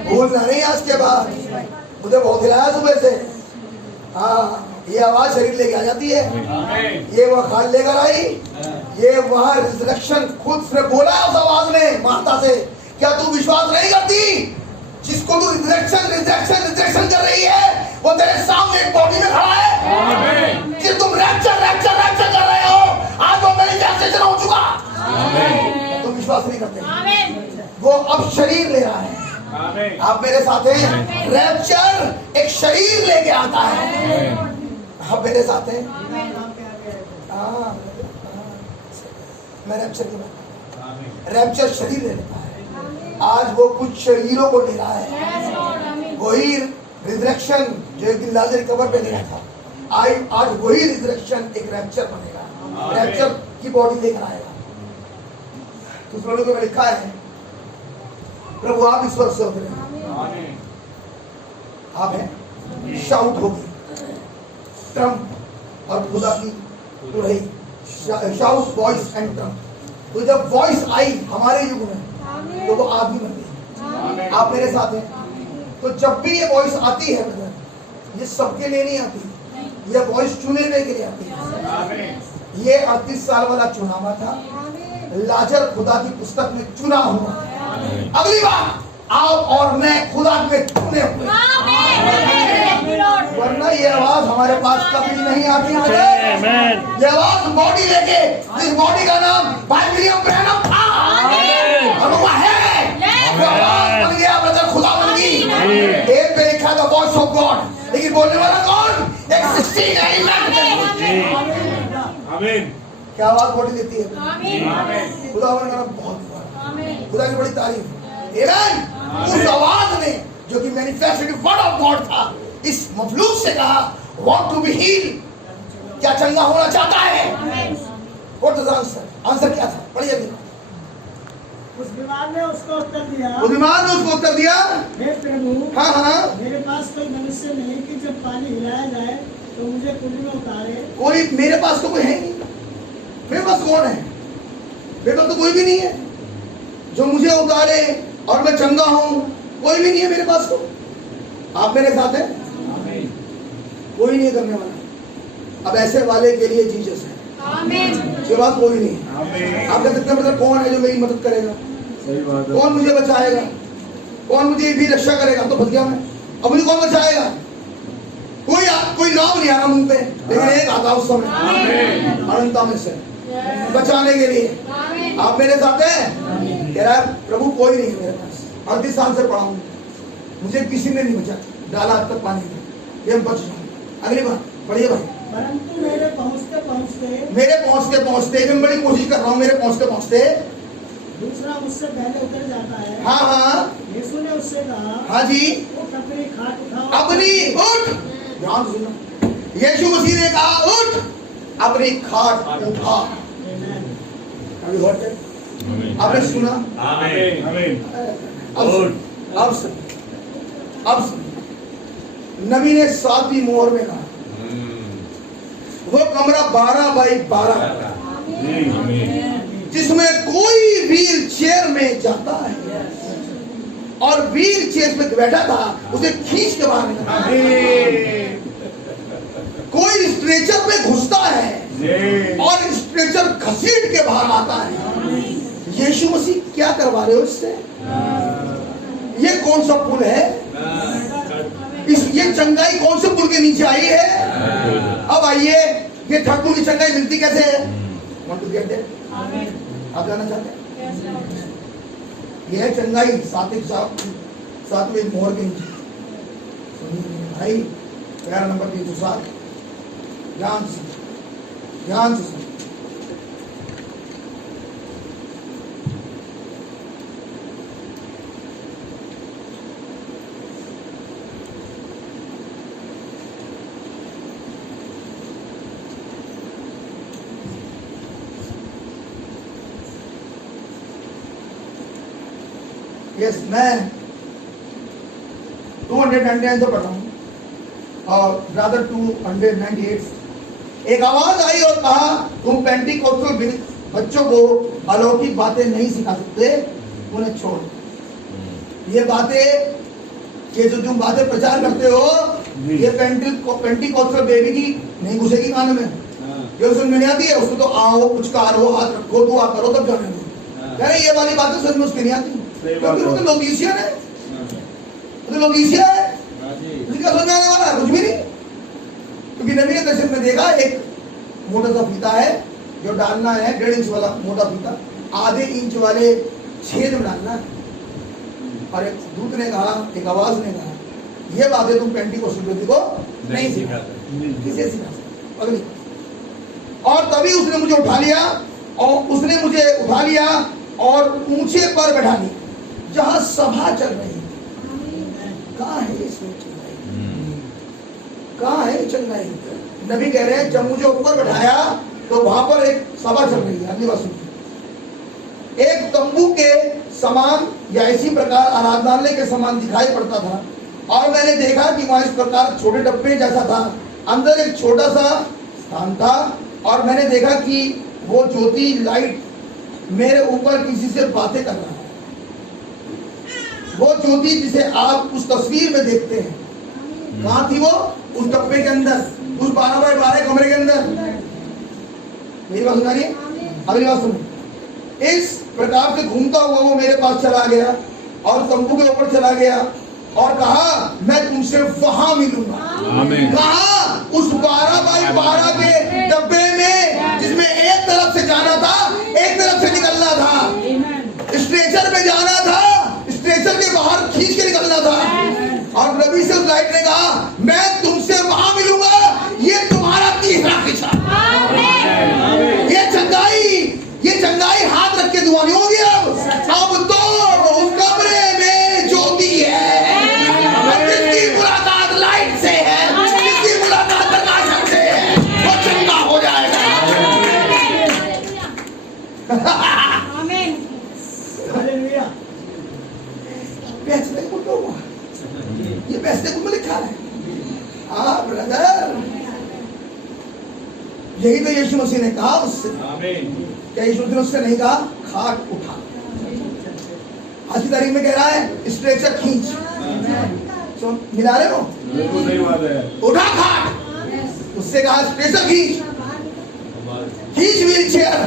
भूलना नहीं आज के बाद। मुझे बहुत हिलाया सुबह से। हाँ, ये आवाज शरीर लेके आ जाती है। ये वह खाल लेकर आई। ये वह रिजरेक्शन खुद से बोला उस आवाज ने माता से, क्या तू विश्वास नहीं करती? जिसको तू रिजरेक्शन कर रही है वो तेरे सामने एक बॉडी में खड़ा है। कि तुम रैप्चर कर रहे हो, आज वो मैनिफेस्टेशन हो चुका। तुम विश्वास नहीं करते। वो अब शरीर ले रहा है। आप मेरे साथ हैं? रैप्चर एक शरीर लेके आता है। आप मेरे साथ हैं? मैं रैप्चर की बात, रैप्चर शरीर ले लेता है। आज वो कुछ शरीरों को ले रहा है। वही रिजरेक्शन जो एक दिन लाजर कब्र पे लिया था, आज वही रिजरेक्शन एक रैप्चर बनेगा। रैप्चर की बॉडी लेकर आएगा। दूसरों को लिखा है, प्रभु आप इस वर्ष से उतरे। आप हैं? शाउट होगी, ट्रम्प और खुदा की तुरही, शाउट वॉइस एंड ट्रम्प। तो जब वॉइस आई हमारे युग में तो वो आदमी बन गई। आप मेरे साथ हैं? तो जब भी ये वॉइस आती है ब्रदर, ये सबके लिए नहीं आती। ये वॉइस चुने हुए के लिए आती है। ये 38 साल वाला चुना हुआ था। लाजर खुदा की पुस्तक में चुना हुआ। अगली बार आप और मैं खुदा में चुने हुए। वरना ये आवाज हमारे पास कभी नहीं आती। ये आवाज बॉडी लेके, इस बॉडी का नाम बाइबलियम ब्रैनम था। और वो है, वो आवाज बन गया ब्रदर, खुदा बन गई। एक पे लिखा था वॉइस ऑफ गॉड, लेकिन बोलने वाला कौन? एक 16 आमीन। क्या आवाज बॉडी देती है? खुदा बनना बहुत, खुदा की बड़ी तारीफ। उस आवाज ने जो कि मैनिफेस्टेड वर्ड ऑफ गॉड था, इस मफलूज से कहा, वांट टू बी हील, क्या चंगा होना चाहता है? What is answer? आंसर क्या था? पढ़िए। उस बीमार ने उसको उत्तर दिया, उस बीमार ने उसको उत्तर दिया, हे प्रभु, हाँ, मेरे पास कोई मनुष्य नहीं कि जब पानी हिलाया जाए तो मुझे कुंड में उतारे। कोई मेरे पास तो कोई है नहीं। मेरे पास कौन है? मेरे पास तो कोई भी नहीं है जो मुझे उतारे और मैं चंगा हूं। कोई भी नहीं है मेरे पास। तो आप मेरे साथ हैं? कोई नहीं करने वाला। अब ऐसे वाले के लिए जीसस है। इसके बाद कोई नहीं है। आप कह सकते हैं मतलब कौन है जो मेरी मदद करेगा? कौन मुझे बचाएगा? कौन मुझे भी रक्षा करेगा? तो बच गया मैं। अब मुझे कौन बचाएगा? कोई नाम नहीं आना मुंह पे, लेकिन एक आता उस समय अनंता में से बचाने के लिए। आप मेरे साथ हैं? कह रहा है प्रभु कोई नहीं है मेरे पास। 38 साल से पढ़ा हूं, मुझे किसी ने नहीं बचा, डाला अब तक पानी में, ये बच जाऊं। अगली बार पढ़िए भाई। परंतु मेरे पहुंचते पहुंचते मैं बड़ी कोशिश कर रहा हूँ। मेरे पहुंचते दूसरा मुझसे पहले उतर जाता है। हाँ, यीशु ने उससे कहा, हाँ जी, उठ अपनी खाट उठाओ। अपनी उठ, ध्यान सुनो। यीशु मसीह ने कहा उठ, अपनी खाट उठा। आपने सुना? अब नबी ने 7वीं मोहर में कहा, वो कमरा 12 बाई 12 जिसमें कोई व्हील चेयर में जाता है और व्हील चेयर पे बैठा था उसे खींच के बाहर निकाला। कोई स्ट्रेचर पे घुसता है और स्ट्रेचर घसीट के बाहर आता है। यीशु मसीह क्या करवा रहे हो इससे? ये कौन सा पुल है? चंगाई कौन से पुल के नीचे आई है? अब आइए, ये थर्ड पुल की चंगाई मिलती कैसे है? Want to get there? आप जानना चाहते हैं? यह है चंगाई सातवें मोहर के नीचे। सुनिए भाई, पैरा नंबर 307, ध्यान से सुनिए। यस, मैं 299 से पढ़ रहा हूँ और ब्रदर 298। एक आवाज आई और कहा, तुम पेंटिकोस्टल बच्चों को अलौकिक बातें नहीं सिखा सकते, उन्हें छोड़। ये बातें, ये जो तुम बातें प्रचार करते हो, ये पेंटिकोस्टल बेबी की नहीं घुसेगी कान में। जो सुन में नहीं आती है उसको तो आओ, कुछ करो, हाथ रखो, दुआ करो, तब जाने दो। कह रहे ये वाली बातें समझ में उसकी नहीं आती, क्योंकि वो तो लोगीशियन है, वो तो लोगीशिया है। क्या समझ में आने वाला है? कुछ भी नहीं। क्योंकि नबी ने दर्शन में देखा एक मोटा सा फीता है जो डालना है, 1.5 इंच वाला मोटा फीता, आधे इंच वाले छेद में डालना है। और एक दूत ने कहा, एक आवाज ने कहा, ये बातें तुम पेंटिकोस्टल बेबी को नहीं सिखा सकते। किसे सिखा सकते? अगली। और तभी उसने मुझे उठा लिया और ऊंचे पर बैठा दिया जहां सभा चल रही है। कहाँ है इसमें चंगाई? कहाँ है चंगाई? नबी कह रहे हैं जब मुझे ऊपर बैठाया तो वहां पर एक सभा चल रही है। अगली बात सुनिए। एक तंबू के समान या इसी प्रकार आराधनालय के समान दिखाई पड़ता था और मैंने देखा कि वहां इस प्रकार छोटे डब्बे जैसा था, अंदर एक छोटा सा स्थान था और मैंने देखा कि वो ज्योति लाइट मेरे ऊपर किसी से बातें कर रहा है। वो ज्योति जिसे आप उस तस्वीर में देखते हैं, कहाँ थी वो? उस डब्बे के अंदर, उस 12 बाय 12 कमरे के अंदर। मेरी बात सुना रही है? अगली बात सुनो। इस प्रकार से घूमता हुआ वो मेरे पास चला गया और तंबू के ऊपर चला गया और कहा, मैं तुमसे वहां मिलूंगा। कहा? उस 12 बाय 12 के डब्बे में, जिसमें एक तरफ से जाना था, एक तरफ से निकलना था, स्ट्रेचर पे जाना था, स्ट्रेचर के बाहर खींच के निकलना था। और नबी से उस लाइट ने कहा, मैं तुमसे वहां मिलूंगा। ये तुम्हारा तीसरा किस्सा। ये चंगाई हाथ रख के दुआ नहीं होगी। अब तो उस कमरे में ज्योति है, जिसकी मुलाकात लाइट से है, जिसकी मुलाकात प्रकाश से है, वो चंगा हो जाएगा। ये बेचने को लिखा है। हाँ ब्रदर, यही तो यीशु मसीह ने कहा उससे। क्या यीशु मसीह ने उससे नहीं कहा खाट उठा? आज की तारीख में कह रहा है स्ट्रेचर खींच। मिला रहे हो? बिल्कुल सही बात है। उठा खाट, उससे कहा स्ट्रेचर खींच व्हील चेयर,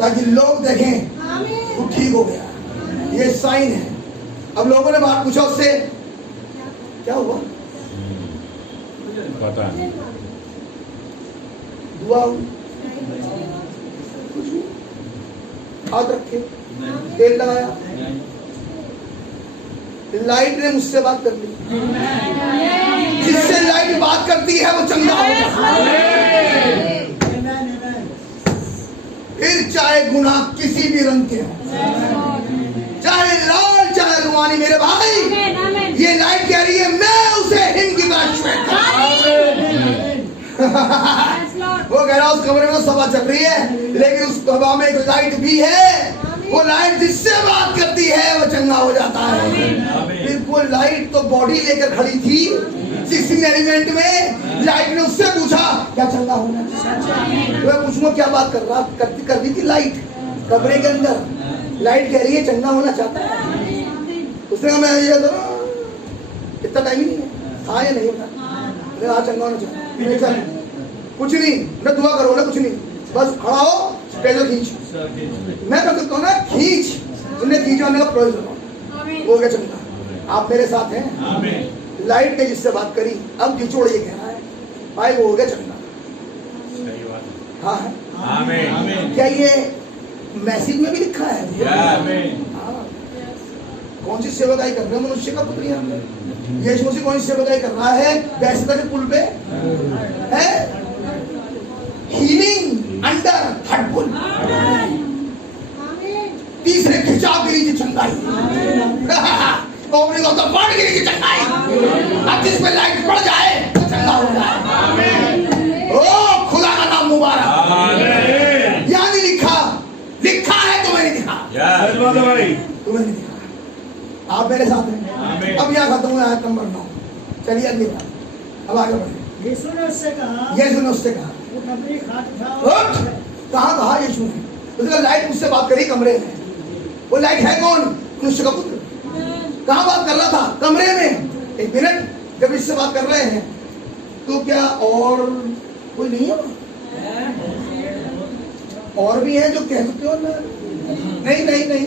ताकि लोग देखें वो ठीक हो गया। ये साइन है। अब लोगों ने बात पूछा उससे, क्या हुआ? पता नहीं। दुआ हाथ रखे, तेल लगाया, लाइट ने मुझसे बात कर ली। जिससे लाइट बात करती है वो चंगा हो जाता है। फिर चाहे गुनाह किसी भी रंग के हो, चाहे लाल चाहे रुमानी, मेरे भाई, ये लाइट कह रही है मैं उसे हिम की तरह श्वेत वो कह रहा उस कमरे में तो सभा चल रही है, लेकिन उस सभा में एक लाइट भी है। वो लाइट जिससे बात करती है वो चंगा हो जाता है। बिल्कुल लाइट तो बॉडी लेकर खड़ी थी 16 एलिमेंट में। लाइट ने उससे पूछा क्या चंगा होना? तो मैं पूछूंगा क्या बात कर रही थी लाइट कमरे के अंदर। लाइट कह रही है चंगा होना चाहता है। उसने कहा मैं ये तो इतना टाइम ही नहीं है। हाँ या नहीं होता? हाँ चंगा होना चाहता है। कुछ नहीं ना, दुआ करो ना, कुछ नहीं, बस खड़ा हो, स्ट्रेचर खींच। मैं कर सकता हूँ ना, खींच। तुमने खींचवाने का प्रयोजन हो गया चंगा। आप मेरे साथ हैं? लाइट ने जिससे बात करी, अब निचोड़ ये कह रहा है भाई वो हो गया चंगा। सही बात है। हाँ है। आमीन। क्या ये मैसेज में भी लिखा है? आमीन। हाँ। कौन सी सेवकाई कर रहे हैं मनुष्य का पुत्र यहाँ पे? यीशु मसीह कौन सी सेवकाई कर रहा है? वैसे के पुल पे है, हीलिंग अंडर थर्ड पुल, तीसरे खिंचाव के नीचे चंगाई, ओपनिंग ऑफ द वर्ल्ड के नीचे चंगाई। अब जिस पे लाइट पड़ जाए तो चंगा हो जाए। ओ खुदा का नाम मुबारक। यहाँ नहीं लिखा, लिखा है तुम्हें नहीं दिखा, भाई तुम्हें नहीं दिखा। आप मेरे साथ हैं। आमीन। अब यहाँ खत्म हुआ आयत नंबर 9। चलिए अगली बात, अब आगे बढ़े। यीशु ने उससे कहा, यीशु ने उससे कहा, उठ अपनी खाट उठाओ। उठ। कहाँ कहा यीशु ने? उसने कहा लाइट मुझसे बात करी कमरे में। वो लाइट है कौन? मनुष्य का पुत्र। कहाँ बात कर रहा था? कमरे में। एक मिनट, जब इससे बात कर रहे हैं तो क्या और कोई नहीं है? और भी है जो कह सकते हो ना? नहीं नहीं नहीं,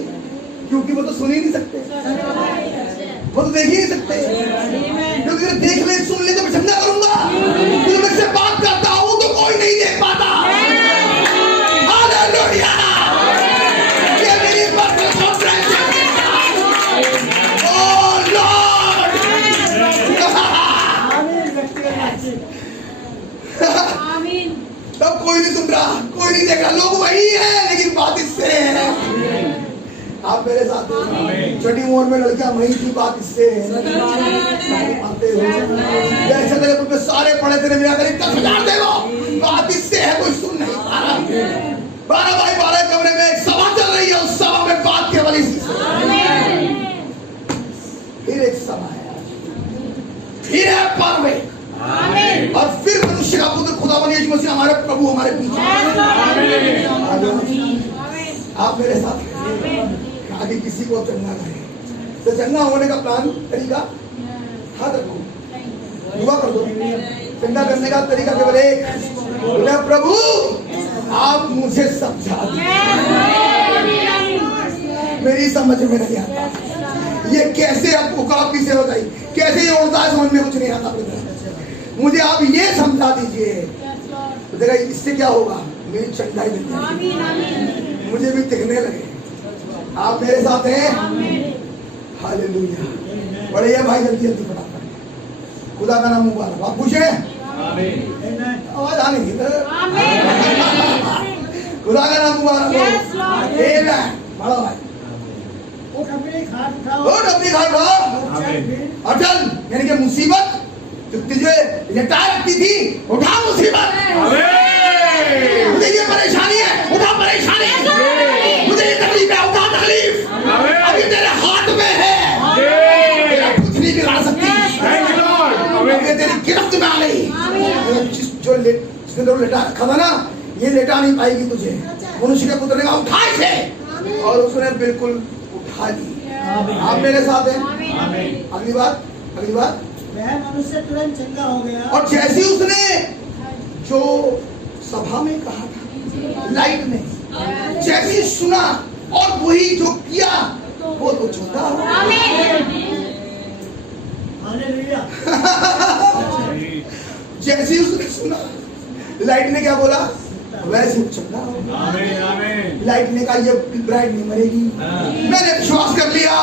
क्योंकि वो तो सुन ही नहीं सकते, वो तो देख ही नहीं सकते। क्योंकि अगर देख ले सुन ले तो मैं समझा करूंगा, क्योंकि मैं से बात करता हूं तो कोई नहीं देख पाता। हालेलुया। ये मेरी पर्सनल कॉन्फ्रेंस है। Oh lord. आमीन। व्यक्तिगत बातचीत। तब कोई नहीं सुन रहा, कोई नहीं देख रहा, लोग वही है लेकिन बात इससे है। आप मेरे साथ हैं। छठी उम्र में लड़कियां वही की बात इससे है। आते हो जैसे तेरे पुत्र सारे पढ़े तेरे मेरा करीब 10,000 दे दो, बात इससे है, कोई सुन नहीं पा रहा। 12 बाई 12 कमरे में एक सभा चल रही है, उस सभा में बात केवल इसी से। फिर एक सभा है, फिर है पर्व, और फिर मनुष्य का पुत्र खुदावंद यीशु मसीह हमारे प्रभु हमारे बीच। आप मेरे साथ आगे किसी को चंगा करे तो चंगा होने का प्लान तरीका हाथ रखो, दुआ कर दो। चंगा करने का तरीका केवल एक, बोले प्रभु आप मुझे समझा दो, मेरी समझ में नहीं आता ये कैसे आपकी सेवा करी, कैसे ये होता है, समझ में कुछ नहीं आता। मुझे आप ये समझा दीजिए, तो देखा इससे क्या होगा, मेरी चंगाई मिल जाएगी, मुझे भी दिखने लगे। आप मेरे साथ हैं? हालेलुया। बड़े है भाई, जल्दी जल्दी फटाफट। खुदा का नाम मुबारक। आप पूछे? आवाज आ नहीं है। खुदा का नाम मुबारक हो। आमीन। बड़ा भाई उठ अपनी खाट उठाओ। उठ अपनी खाट उठाओ। अटल यानी कि मुसीबत जो तुझे लेटा रखती थी, उठा मुसीबत। मुझे ये परेशानी है, उठा परेशानी। मुझे ये तकलीफ है, उठा तकलीफ। अभी तेरे हाथ में है, तेरा कुछ नहीं बिगाड़ सकती। अभी तेरी गिरफ्त में आ गई। जिसने तो लेटा रखा था ना, ये लेटा नहीं पाएगी तुझे। मनुष्य के पुत्र ने कहा उठा इसे, और उसने बिल्कुल उठा ली। आप मेरे साथ हैं? अगली बात, अगली बात। वह मनुष्य तुरंत चंगा हो गया। और जैसे उसने जो सभा में कहा था, लाइट ने जैसे सुना और वही जो किया, वो तो चंगा हो गया। हालेलुया। जैसे उसने सुना, लाइट ने क्या बोला, वैसे चंगा हो गया। लाइट ने कहा ये ब्राइड नहीं मरेगी। मैंने विश्वास कर लिया।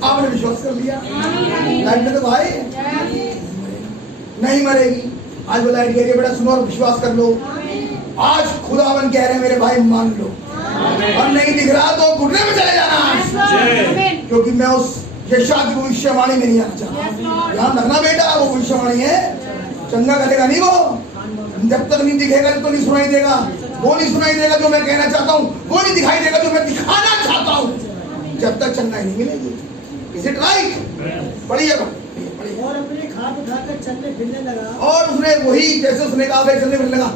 आपने विश्वास कर लिया। लाइट ने तो भाई नहीं मरेगी। आज वो लाइट कह रही है बेटा सुनो और विश्वास कर लो। आज खुदावन कह रहे हैं मेरे भाई मान लो, और नहीं दिख रहा तो घुटने में चले जाना, क्योंकि मैं उस यशायाह की भविष्यवाणी में नहीं आना चाहता। ध्यान रखना बेटा, वो भविष्यवाणी है, चंगा करेगा नहीं वो। जब तक नहीं दिखेगा तो नहीं सुनाई देगा, वो नहीं सुनाई देगा जो मैं कहना चाहता हूँ, वो नहीं दिखाई देगा जो मैं दिखाना चाहता हूँ, जब तक चंगाई नहीं मिलेगी। Is it right? पढ़िए और अपनी खाट उठाकर चलने फिरने लगा। और उसने वही जैसे उसने कहा वैसे चलने फिरने लगा।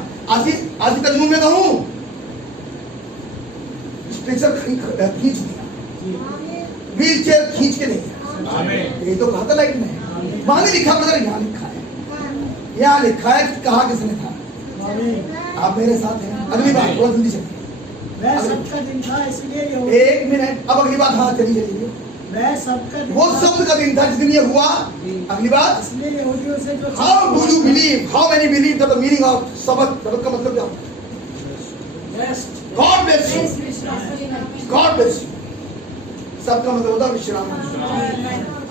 आज तर्जुमे में कहूँ, स्ट्रेचर खींच दिया, व्हील चेयर खींच के नहीं गया। ये तो कहा था लाइट में, वहां नहीं लिखा, मतलब यहाँ लिखा है, यहाँ लिखा है कि कहा किसने था। आप मेरे साथ हैं? अगली बात बहुत जल्दी से। वह सबका दिन था इसलिए एक मिनट, अब अगली बात। हाँ चलिए चलिए। वह सबका दिन वो शब्द का दिन था जिस दिन ये हुआ। अगली बात, इसलिए यहूदियों से जो how do you believe, how many believe the meaning of Sabbath. Sabbath का मतलब क्या होता है? God bless you, God bless you. सबका मतलब होता है विश्राम।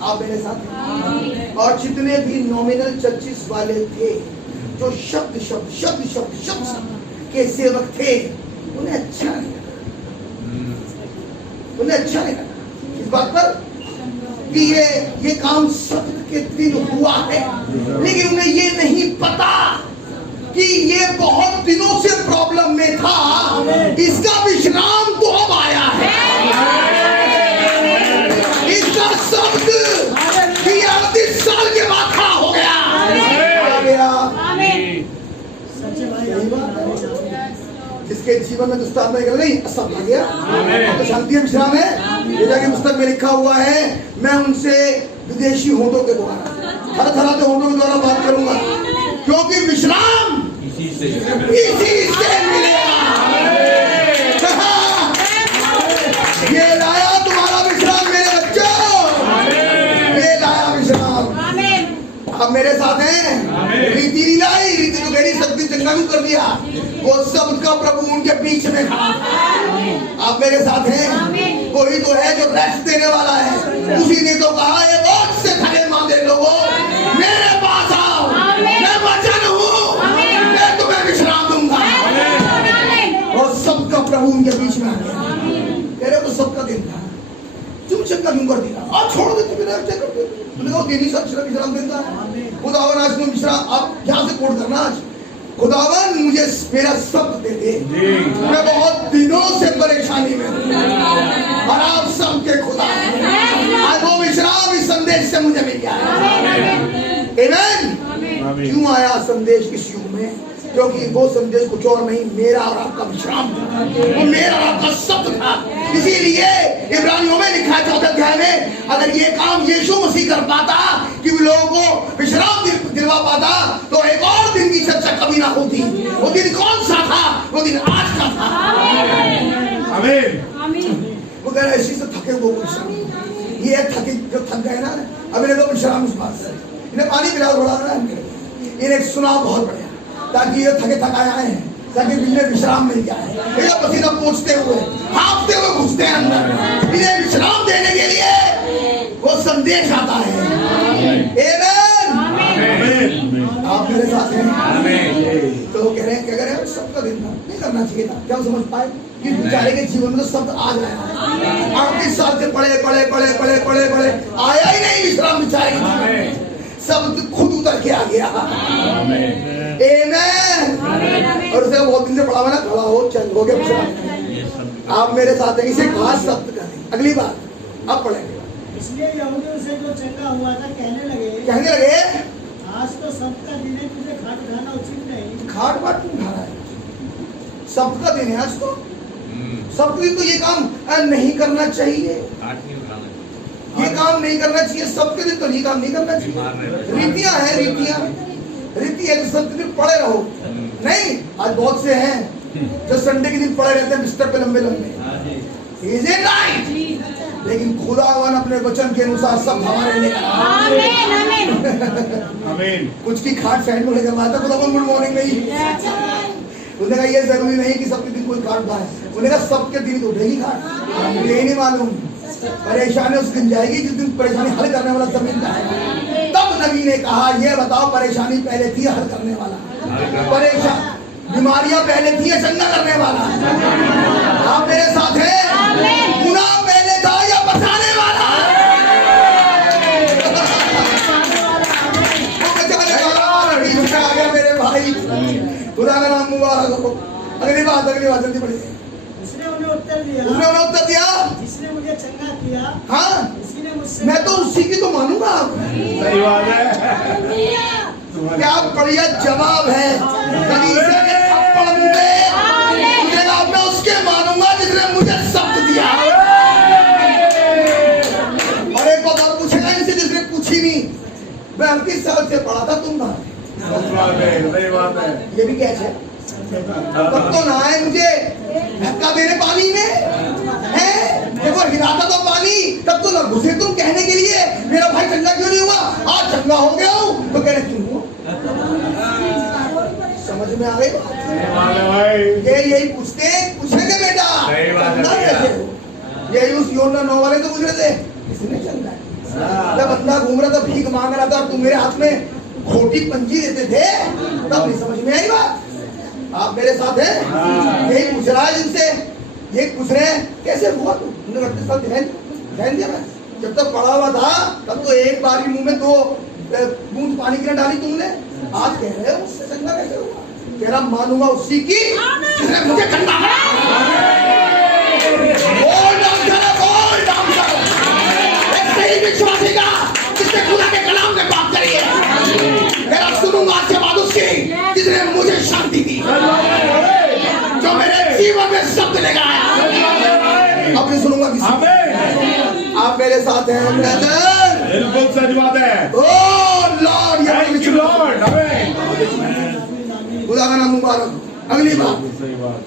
आप मेरे साथ हैं? और जितने भी नॉमिनल चर्चिस वाले थे, जो शब्द शब्द शब्द शब्द शब्द शब्द के सेवक थे, उन्हें अच्छा नहीं लगा, उन्हें अच्छा नहीं लगा इस बात पर कि ये काम शब्द के दिन हुआ है। लेकिन उन्हें ये नहीं पता कि ये बहुत दिनों से प्रॉब्लम में था, इसका विश्राम तो अब आया है। इसका शब्द कि 38 साल के बाद खड़ा हो गया, आ गया। सच्चे भाई यही बात है। जिसके जीवन में दुष्ट आत्मा निकल गई, सब आ गया, तो शांति है, विश्राम है। ये जाके पुस्तक में लिखा हुआ है, मैं उनसे विदेशी होठों के द्वारा, हर तरह के होठों के द्वारा बात करूंगा, क्योंकि विश्राम इसी से मिलेगा। ये लाया तुम्हारा विश्राम मेरे बच्चों, ये लाया विश्राम। आप मेरे साथ हैं? रीति नहीं लाई, रीति तो गहरी शक्ति चंगा कर दिया, वो सब का प्रभु उनके बीच में खड़ा। आप मेरे साथ हैं? कोई तो है जो रेस्ट देने वाला है। उसी ने तो कहा, ये बहुत से थके मांदे लोगों, मेरे पास आओ, मैं वचन हूँ, मैं तुम्हें विश्राम दूंगा। और सबका प्रभु उनके बीच में आ गया। कह रहे तो सबका दिन था, तुम चंगा क्यों कर दिया? आप छोड़ देते, विश्राम देता है खुदावन। आज तुम विश्राम, आप यहाँ से कोट करना, आज खुदावन मुझे मेरा शब्द दे दे, मैं बहुत दिनों से परेशानी में हूँ और आप सबके खुदा हैं। आज वो विश्राम इस संदेश से मुझे मिल गया। आमीन। क्यों आया संदेश इस युग में? क्योंकि वो संदेश कुछ और नहीं, मेरा और आपका विश्राम था, वो मेरा और आपका शब्द था। इसीलिए इब्रानियों में लिखा है 4 अध्याय में, अगर ये काम यीशु मसीह कर पाता कि लोगों को विश्राम दिलवा पाता, तो एक और दिन की चर्चा कभी ना होती। वो दिन कौन सा था? वो दिन आज का था। आमीन। वो कह रहे इसी से थके हुए विश्राम, ये थके जो थक गए ना, अब इन्हें तो विश्राम इस बात से, इन्हें पानी पिलाओ थोड़ा ना, इन्हें सुनाओ बहुत बढ़िया, ताकि ये थके थकाए आए हैं, ताकि इन्हें विश्राम मिल जाए। इन्हें पसीना पोंछते हुए, हाँफते हुए घुसते हैं अंदर, इन्हें विश्राम देने के लिए वो संदेश आता है। आमीन। आप मेरे साथ हैं? तो कह रहे हैं, क्या करें? सबका दिन था, नहीं करना चाहिए था। क्या समझ पाए कि बेचारे के जीवन में शब्द आ गया, 38 साल से पढ़े पढ़े पढ़े पढ़े पढ़े पढ़े, आया ही नहीं विश्राम बेचारे के जीवन में, शब्द खुद उतर के आ गया। आमीन। और उसे बहुत दिन से पढ़ा हुआ ना, खड़ा हो, चल हो गया विश्राम। आप मेरे साथ हैं? इसे खास शब्द करें। अगली बात अब पढ़ेंगे। इसलिए यहूदियों से जो चंगा हुआ था कहने लगे, आज तो सबका दिन है, तुझे खाट खाना उचित नहीं। खाट बाट क्यों खा रहा है? सबका दिन है आज तो, सबका दिन तो ये काम नहीं करना चाहिए, ये काम नहीं करना चाहिए, सबके दिन तो ये काम नहीं करना चाहिए। रीतियां हैं, रीति है, तो सबके दिन पड़े रहो। नहीं, आज बहुत से हैं जो संडे के दिन पड़े रहते हैं बिस्तर पे लंबे लंबे। Is it right? लेकिन खुदावन अपने वचन के अनुसार सब हमारे लिए। आमीन। कुछ की खाट साइड में लेकर आता, खुदावन गुड मॉर्निंग नहीं, उन्होंने कहा ये जरूरी नहीं कि सबके दिन कोई खाट पाए, उन्होंने कहा सबके दिन तो उठेगी खाट। मुझे नहीं मालूम, परेशानी उस दिन जाएगी जिस दिन परेशानी हल करने वाला सब मिलता है। तब नबी ने कहा, ये बताओ परेशानी पहले थी हल करने वाला? परेशान बीमारियां पहले थी या चंगा करने वाला? आप मेरे साथ हैं? गुनाह पहले था या बचाने वाला? आ गया मेरे भाई, खुदा का नाम मुबारक हो। अगली बात जल्दी पढ़िए। उसने उन्हें उत्तर दिया, जिसने मुझे चंगा किया, हाँ, उसी ने मुझसे, मैं तो उसी की तो मानूंगा। सही बात है। क्या बढ़िया जवाब है। कलीसिया के थप्पड़ मुझे, मैं उसके मानूंगा जिसने मुझे शब्द दिया। और एक बात पूछेगा इनसे जिसने पूछी नहीं, मैं 38 साल से पढ़ा था, तुम कहाँ? सही बात है। ये भी कैच है। तब तो नहाए मुझे धक्का देने पानी में है, देखो हिलाता तो पानी, तब तो ना घुसे तुम कहने के लिए मेरा भाई चंगा क्यों नहीं हुआ, आज चंगा हो गया हूँ तो कह रहे क्यों हुआ। समझ में आ गई बात? ये यही पूछेंगे बेटा चंगा कैसे हो। यही उस योना 9 वाले तो पूछ रहे थे किसने चंगा है। जब बंदा घूम रहा था भीख मांग रहा था और तुम मेरे हाथ में खोटी पंजी देते थे तब नहीं समझ में आई बात। आप मेरे साथ हैं, यही पूछ रहा है जिनसे, ये पूछ रहे हैं कैसे हुआ तुमने रखते साथ ध्यान दिया। मैं जब तक पढ़ा हुआ था तब तो एक बार ही मुंह में 2 बूंद पानी की डाली तुमने, आज कह रहे हो उससे चंगा कैसे हुआ। कह रहा मानूंगा उसी की जिसने मुझे चंगा विश्वासी का जिसने खुदा के कलाम में बात करी है। मेरा सुनूंगा आज के बाद उसकी जिसने मुझे शांति दी, जो मेरे जीवन में शब्द लेकर आया। अब नहीं सुनूंगा किसी। आप मेरे साथ हैं ब्रदर, बिल्कुल सच बात है। Oh lord, thank you Lord. खुदा का नाम मुबारक। अगली बात, सही बात।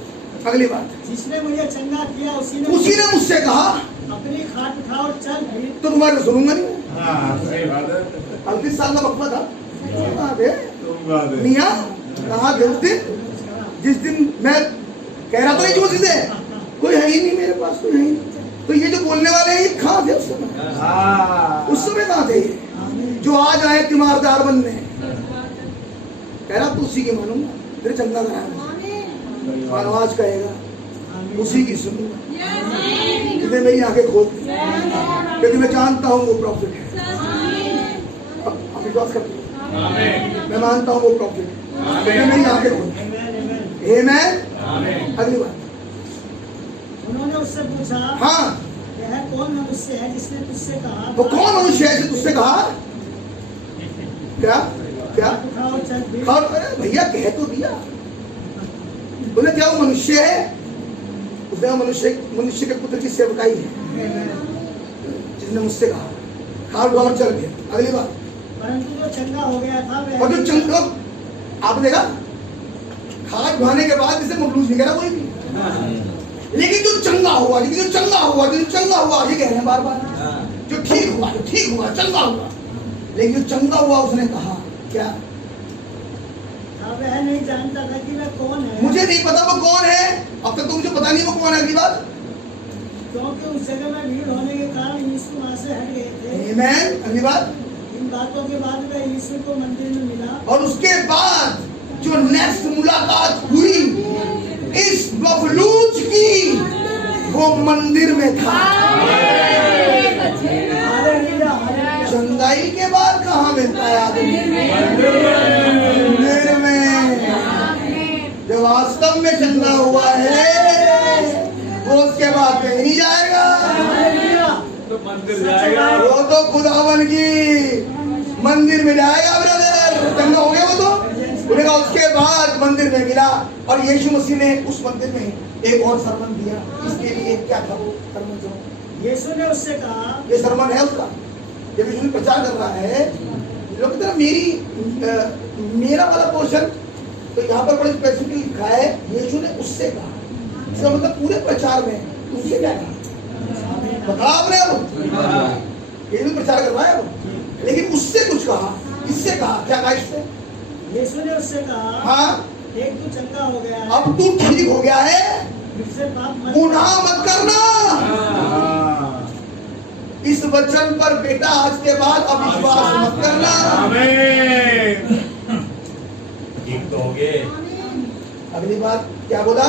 अगली बात, जिसने मुझे चंगा किया उसी ने मुझसे कहा अपनी खाट उठा और चल भी। तो तुम्हारे सुनूंगा नहीं। हाँ सही बात है। 35 साल का बकवा था। तुम बात है। मियां कहा थे उस दिन, जिस दिन मैं कह रहा था नहीं जो चीजें कोई है ही नहीं मेरे पास, कोई है ही नहीं। तो ये जो बोलने वाले हैं ये कहाँ थे उस समय? उस समय कहाँ थे जो आज आए तीमारदार बनने। कह रहा तू उसी की मानूंगा, तेरे चंगा कराया मानवाज कहेगा उसी की सुनूंगा। कितने मेरी आंखें खोल दी क्योंकि मैं जानता हूँ वो प्रॉफिट है। अब विश्वास कर, मैं मानता हूँ वो प्रॉफिट है। कितने मेरी आंखें खोल दी। आमीन। अगली बात, उन्होंने उससे पूछा हाँ यह कौन मनुष्य है जिसने तुझसे कहा। वो कौन मनुष्य है जिसने तुझसे कहा क्या क्या उठा और चल भी। और भैया कह तो दिया। बोले क्या वो मनुष्य है? उसने मनुष्य के पुत्र की सेवकाई है जिसने मुझसे कहा खाट उठा और चल गया। अगली बात, परंतु जो चंगा हो गया था वह और जो चंगा आपने देखा खाट उठाने के बाद इसे मखलूज नहीं करा कोई भी, लेकिन जो चंगा हुआ, लेकिन जो चंगा हुआ, जो चंगा हुआ ये कह रहे हैं बार बार, जो ठीक हुआ, जो ठीक हुआ, चंगा हुआ। लेकिन जो चंगा हुआ उसने कहा क्या? वह नहीं जानता था कि वह कौन है। मुझे नहीं पता वो कौन है। अब तक तो मुझे पता नहीं वो कौन है। अगली बात, क्योंकि उस जगह में भीड़ होने के कारण यीशु वहाँ से हट गए थे। आमीन। अगली बात, इन बातों के बाद वह यीशु को मंदिर में मिला और उसके बाद जो नेक्स्ट मुलाकात हुई इस मफलूज की, वो मंदिर में था। चंगाई के बाद कहाँ मिलता है आदमी? मंदिर में। जो वास्तव में चंगा हुआ है वो उसके बाद कहीं नहीं जाएगा, तो मंदिर जाएगा। वो तो खुदावन की मंदिर में जाएगा ब्रदर। चंगा हो गया वो तो उन्हें उसके बाद मंदिर में मिला। और यीशु मसीह ने उस मंदिर में एक और सरमन दिया। इसके लिए क्या था वो सरमन? जो यीशु ने उससे कहा, ये सरमन है उसका, जब यीशु प्रचार कर रहा है लोग की तरह मेरा वाला पोर्शन तो यहाँ पर बड़े स्पेसिफिकली लिखा है यीशु ने उससे कहा। इसका मतलब पूरे प्रचार में तुमसे क्या कहा बता आपने। अब यीशु प्रचार कर रहा है वो, लेकिन उससे कुछ कहा। इससे कहा क्या? कहा इससे? यीशु ने उससे कहा, हाँ एक तू चंगा हो गया है, अब तू ठीक हो गया है, मुझसे पाप मत गुनाह मत करना। इस वचन पर बेटा आज के बाद अविश्वास मत करना। आमीन। ठीक तो हो गए। अगली बात क्या बोला?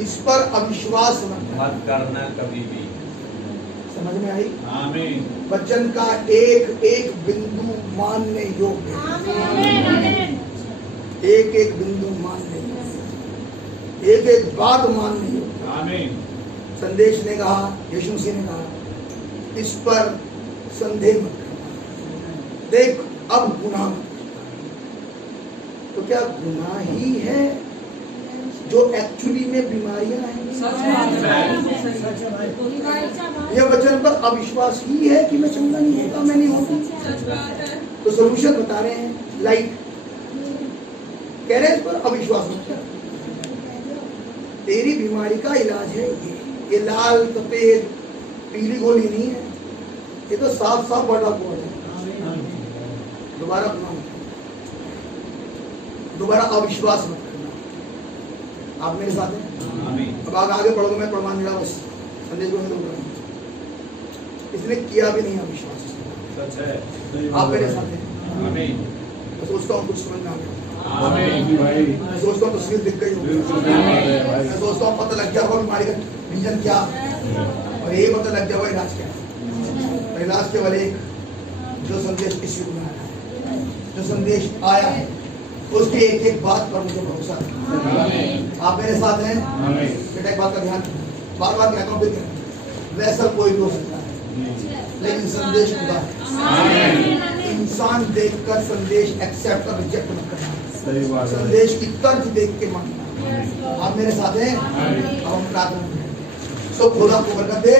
इस पर अविश्वास मत करना कभी भी। समझ में आई? आमीन। वचन का एक एक बिंदु मानने योग्य है। एक एक बिंदु मानने योग्य, एक एक बात मानने योग्य। आमीन। संदेश ने कहा, यीशु मसीह ने कहा इस पर संदेह मत करना। देख अब गुनाह मत करना। तो क्या गुनाह ही है जो एक्चुअली में बीमारियां हैं? यह वचन पर अविश्वास ही है कि मैं चंगा नहीं होता, मैं नहीं होता। तो सोल्यूशन बता रहे हैं, लाइट कह रहे हैं इस पर अविश्वास मत कर। तेरी बीमारी का इलाज है ये लाल सफेद पीली गोली नहीं है, ये तो साफ साफ बड़ा बोल है। दोबारा दोबारा अविश्वास मत करना। आप मेरे साथ हैं? अब आगे पढ़ोगे, मैं प्रमाण मिला बस संदेश को नहीं दूंगा। इसने किया भी नहीं अविश्वास, सच है। आप मेरे साथ हैं? आमीन। मैं सोचता हूँ कुछ समझ में आ गया। आमीन भाई। मैं सोचता हूँ तस्वीर दिख गई होगी। मैं सोचता हूँ पता लग गया होगा बीमारी का रीजन क्या, और ये पता लग गया होगा इलाज क्या। इलाज केवल एक, जो संदेश इस युग में आया है, जो संदेश आया है उसके एक एक बात पर मुझे भरोसा है। आप मेरे साथ हैं? बेटा एक बात का ध्यान, बार बार कहता हूँ, वैसा कोई भी हो सकता है, लेकिन संदेश खुदा है। इंसान देखकर संदेश एक्सेप्ट और रिजेक्ट मत करना, संदेश की तर्ज देख के मानना। आप मेरे साथ हैं? अब हम प्रार्थना करें। सो खुदा को बरकत दे।